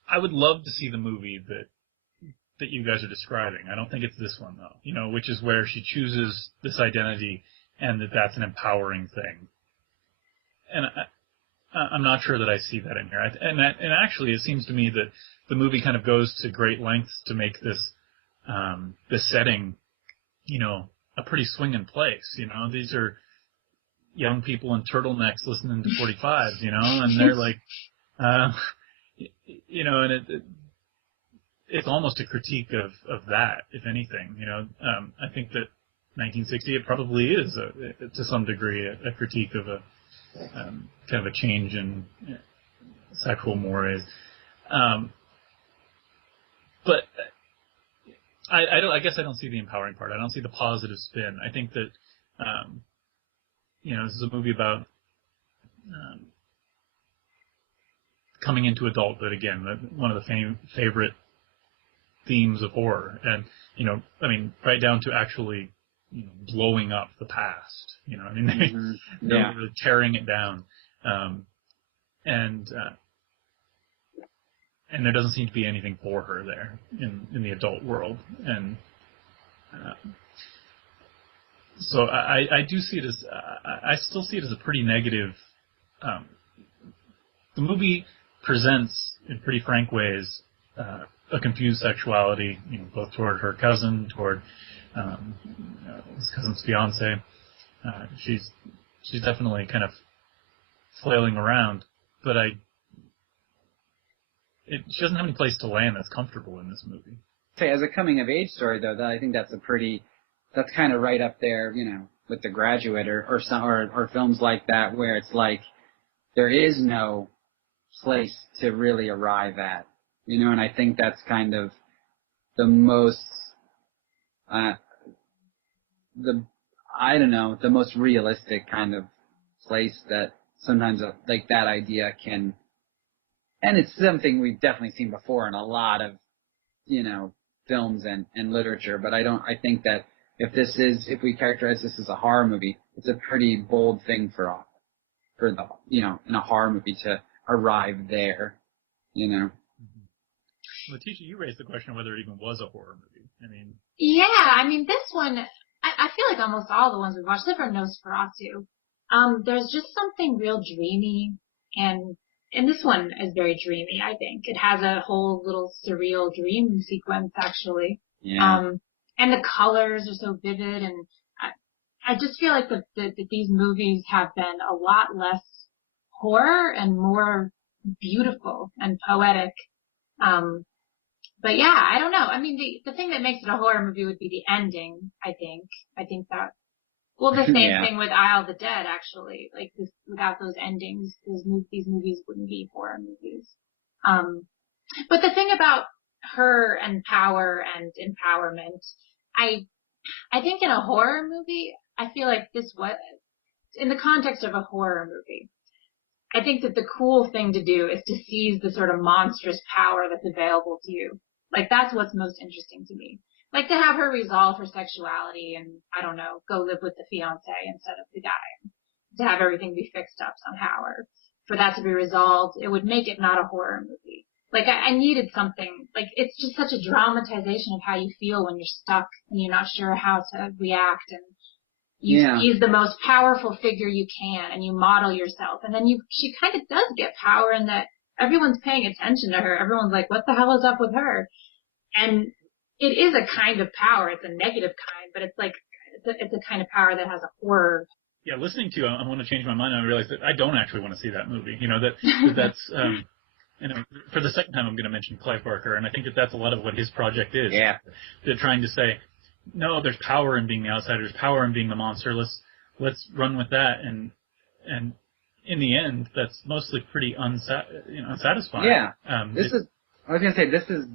I would love to see the movie that you guys are describing. I don't think it's this one, though, which is where she chooses this identity and that's an empowering thing. And I'm not sure that I see that in here. And actually, it seems to me that the movie kind of goes to great lengths to make this setting, a pretty swinging place. These are young people in turtlenecks listening to 45s, and they're and it's almost a critique of that, if anything. I think that 1960, it probably is to some degree a critique of a kind of a change in sexual mores. But I guess I don't see the empowering part. I don't see the positive spin. I think that this is a movie about coming into adulthood again. One of the favorite themes of horror, and right down to actually blowing up the past. They're really tearing it down, and there doesn't seem to be anything for her there in the adult world, and so I do see it as I still see it as a pretty negative. The movie presents in pretty frank ways a confused sexuality, both toward her cousin, toward his cousin's fiance. She's definitely kind of flailing around, but she doesn't have any place to land that's comfortable in this movie. As a coming of age story, though, I think that's kind of right up there, with The Graduate or films like that where it's like there is no place to really arrive at, and I think that's kind of the most the most realistic kind of place that sometimes like that idea can, and it's something we've definitely seen before in a lot of, films and literature, but I think that if we characterize this as a horror movie, it's a pretty bold thing for the, in a horror movie to arrive there, Letitia, you raised the question of whether it even was a horror movie. This one, I feel like almost all the ones we've watched, except for Nosferatu, there's just something real dreamy, and this one is very dreamy, I think. It has a whole little surreal dream sequence, actually. Yeah. And the colors are so vivid, and I just feel like that these movies have been a lot less horror and more beautiful and poetic. But yeah, I don't know. I mean, the thing that makes it a horror movie would be the ending, I think. I think that, the same thing with Isle of the Dead, actually. Like, without those endings, these movies wouldn't be horror movies. But the thing about her and power and empowerment, I think in a horror movie, I feel like in the context of a horror movie, I think that the cool thing to do is to seize the sort of monstrous power that's available to you. Like, that's what's most interesting to me. Like, to have her resolve her sexuality and, I don't know, go live with the fiance instead of the guy. To have everything be fixed up somehow, or for that to be resolved, it would make it not a horror movie. Like, I needed something, like, it's just such a dramatization of how you feel when you're stuck and you're not sure how to react, and you seize the most powerful figure you can, and you model yourself, and then she kind of does get power in that everyone's paying attention to her. Everyone's like, what the hell is up with her? And it is a kind of power. It's a negative kind, but it's like, it's a kind of power that has a horror. Yeah, listening to you, I want to change my mind, and I realize that I don't actually want to see that movie. That's, for the second time I'm going to mention Clive Barker, and I think that that's a lot of what his project is. Yeah. They're trying to say, no, there's power in being the outsider, there's power in being the monster, let's run with that, and in the end, that's mostly pretty unsatisfying. Yeah. I was going to say, this is,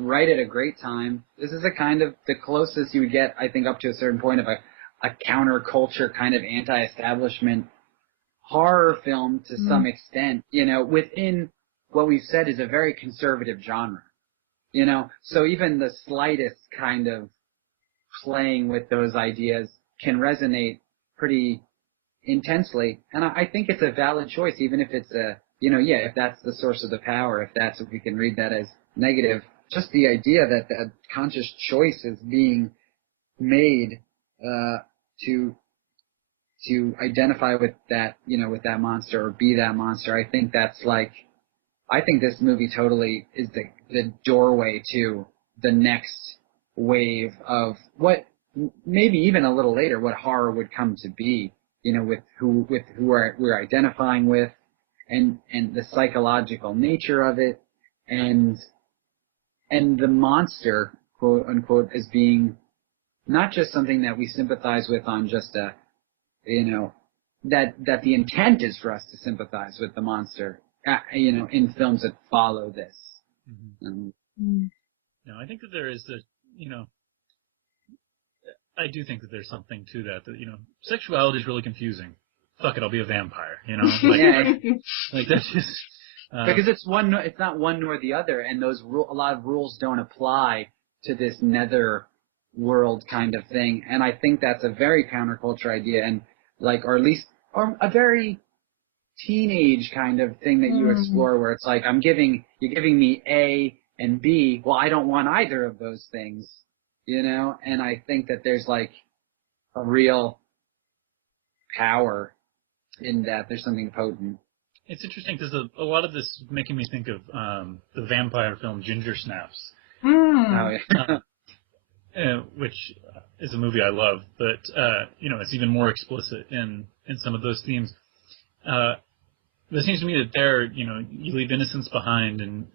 right at a great time. This is the closest you would get, I think, up to a certain point of a counterculture kind of anti-establishment horror film to some extent, within what we've said is a very conservative genre, so even the slightest kind of playing with those ideas can resonate pretty intensely. And I think it's a valid choice, even if it's if that's the source of the power, if we can read that as negative, just the idea that the conscious choice is being made, to identify with that, with that monster or be that monster. I think this movie totally is the doorway to the next wave of what, maybe even a little later, what horror would come to be, with who we're identifying with, and the psychological nature of it, and the monster, quote unquote, as being not just something that we sympathize with on just that the intent is for us to sympathize with the monster, in films that follow this. No, I think that there is I do think that there's something to that, sexuality is really confusing. Fuck it, I'll be a vampire, like that's just... because it's not one nor the other, and a lot of rules don't apply to this nether world kind of thing, and I think that's a very counterculture idea, and or a very teenage kind of thing that you explore, where it's like, you're giving me A and B, well, I don't want either of those things, and I think that there's like a real power in that. There's something potent. It's interesting because a lot of this is making me think of the vampire film Ginger Snaps. Oh, yeah. Which is a movie I love, but it's even more explicit in some of those themes. It seems to me that there, you leave innocence behind, and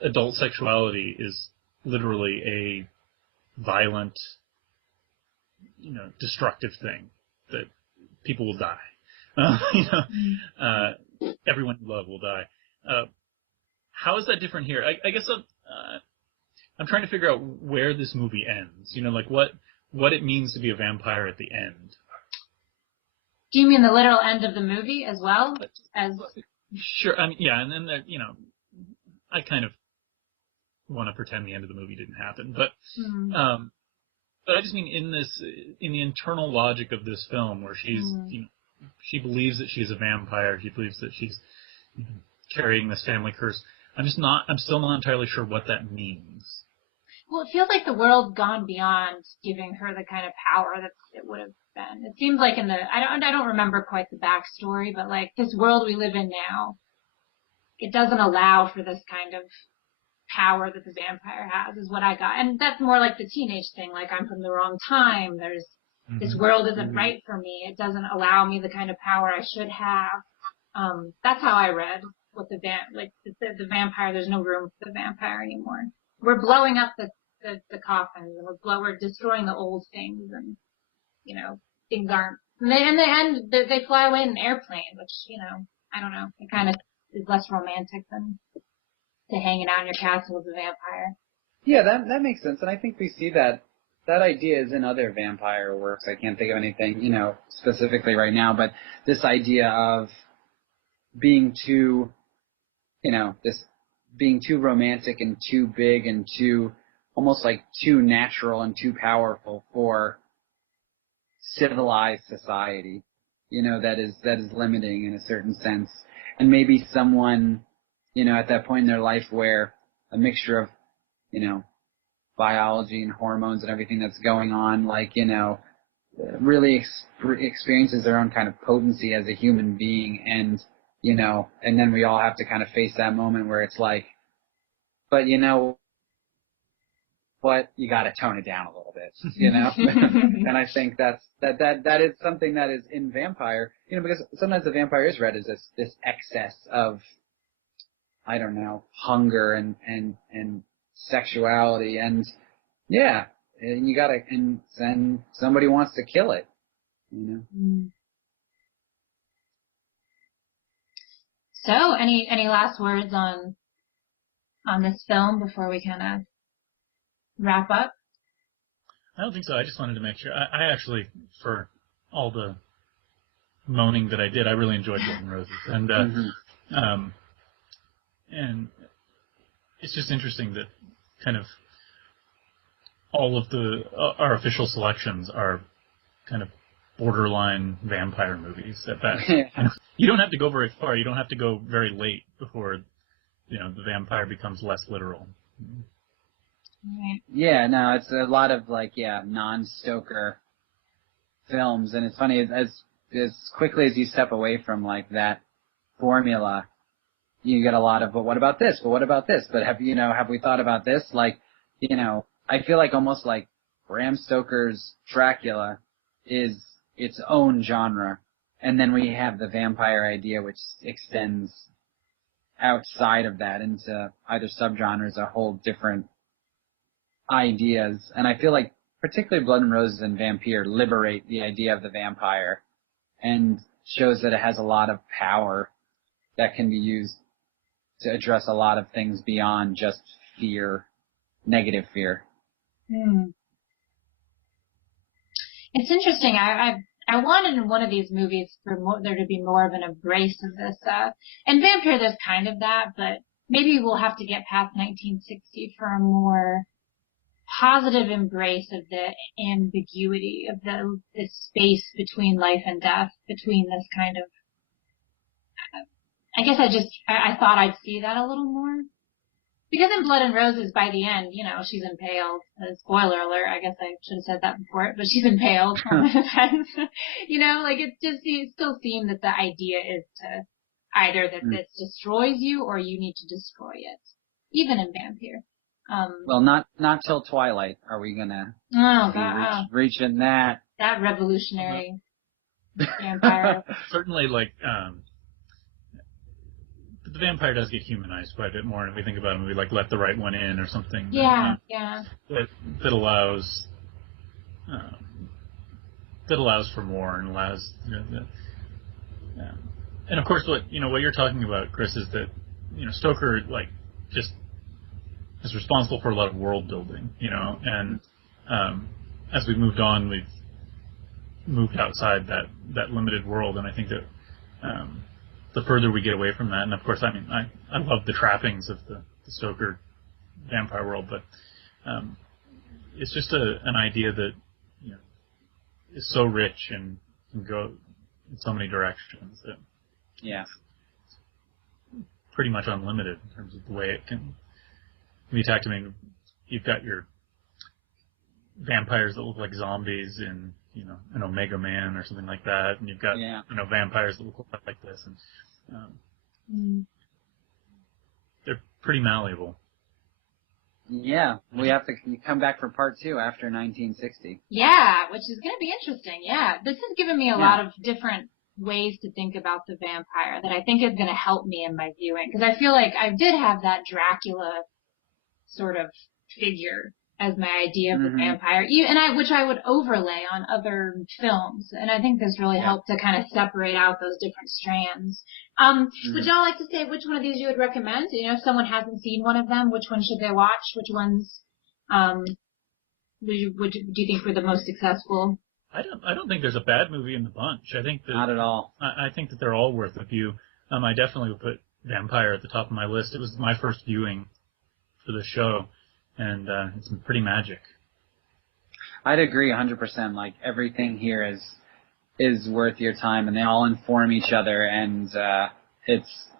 adult sexuality is literally a violent destructive thing, that people will die. Everyone you love will die. How is that different here? I guess I'm trying to figure out where this movie ends. Like what it means to be a vampire at the end. Do you mean the literal end of the movie as well? Sure. I mean, yeah, and then I kind of want to pretend the end of the movie didn't happen, but I just mean in the internal logic of this film, where she's she believes that she's a vampire, she believes that she's carrying this family curse. I'm still not entirely sure what that means. Well, it feels like the world's gone beyond giving her the kind of power that it would have been. It seems like I don't remember quite the backstory, but like this world we live in now, it doesn't allow for this kind of power that the vampire has, is what I got. And that's more like the teenage thing, like I'm from the wrong time, this world isn't right for me, it doesn't allow me the kind of power I should have. That's how I read what the vampire, there's no room for the vampire anymore. We're blowing up the coffins, and we're destroying the old things, and things aren't. In the end, they fly away in an airplane, which I don't know. It kind of is less romantic than to hanging out in your castle as a vampire. Yeah, that makes sense, and I think we see that idea is in other vampire works. I can't think of anything specifically right now, but this idea of being too being too romantic and too big and too almost like too natural and too powerful for civilized society, that is limiting in a certain sense. And maybe someone, at that point in their life where a mixture of, biology and hormones and everything that's going on, really experiences their own kind of potency as a human being, and then we all have to kind of face that moment where it's like, but what, you got to tone it down a little bit, And I think that is something that is in vampire, because sometimes the vampire is read as this excess of, I don't know, hunger and sexuality, and yeah, and you gotta, and then somebody wants to kill it, So, any last words on this film before we kind of wrap up? I don't think so. I just wanted to make sure. I actually, for all the moaning that I did, I really enjoyed Blood and Roses, and and it's just interesting that kind of all of our official selections are kind of borderline vampire movies at best. You don't have to go very far. You don't have to go very late before the vampire becomes less literal. Yeah, no, it's a lot of non-Stoker films, and it's funny as quickly as you step away from that formula, you get a lot of, but what about this? But what about this? But have we thought about this? I feel like almost like Bram Stoker's Dracula is its own genre, and then we have the vampire idea, which extends outside of that into either subgenres or whole different ideas. And I feel like particularly Blood and Roses and Vampire liberate the idea of the vampire and shows that it has a lot of power that can be used to address a lot of things beyond just fear, negative fear. It's interesting. I wanted in one of these movies for there to be more of an embrace of this. And Vampire, there's kind of that, but maybe we'll have to get past 1960 for a more positive embrace of the ambiguity of the space between life and death, between this kind of. I guess I thought I'd see that a little more. Because in Blood and Roses, by the end, she's impaled. Spoiler alert, I guess I should have said that before, but she's impaled on the fence. It still seemed that the idea is to either that this destroys you or you need to destroy it. Even in Vampire. Well, not till Twilight are we gonna reaching that. That revolutionary vampire. Certainly, the vampire does get humanized quite a bit more, and if we think about a movie like Let the Right One In or something. Yeah. That allows that allows for more and allows, and of course what you're talking about, Chris, is that Stoker just is responsible for a lot of world building, and as we've moved on, we've moved outside that limited world, and I think that the further we get away from that, and of course, I love the trappings of the Stoker vampire world, but it's just an idea that is so rich and can go in so many directions that pretty much unlimited in terms of the way it can be attacked. I mean, you've got your vampires that look like zombies in an Omega Man or something like that, and you've got vampires that look like this, and they're pretty malleable. Yeah, we have to come back for part 2 after 1960. Yeah, which is going to be interesting. Yeah, this has given me a lot of different ways to think about the vampire that I think is going to help me in my viewing, because I feel like I did have that Dracula sort of figure as my idea of a vampire, which I would overlay on other films, and I think this really helped to kind of separate out those different strands. Would y'all like to say which one of these you would recommend? If someone hasn't seen one of them, which one should they watch? Which ones do you think were the most successful? I don't think there's a bad movie in the bunch. I think that not at all. I think that they're all worth a view. I definitely would put Vampire at the top of my list. It was my first viewing for the show, and it's pretty magic. I'd agree 100%. Like, everything here is worth your time, and they all inform each other, and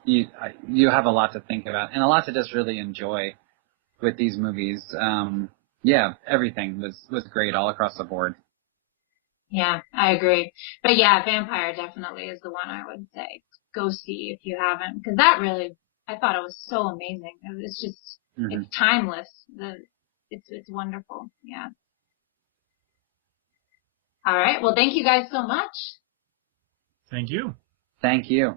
you have a lot to think about and a lot to just really enjoy with these movies. Everything was great all across the board. Yeah, I agree. But yeah, Vampire definitely is the one I would say go see if you haven't, because that really, I thought it was so amazing. It's just, it's timeless. It's wonderful. Yeah. All right. Well, thank you guys so much. Thank you. Thank you.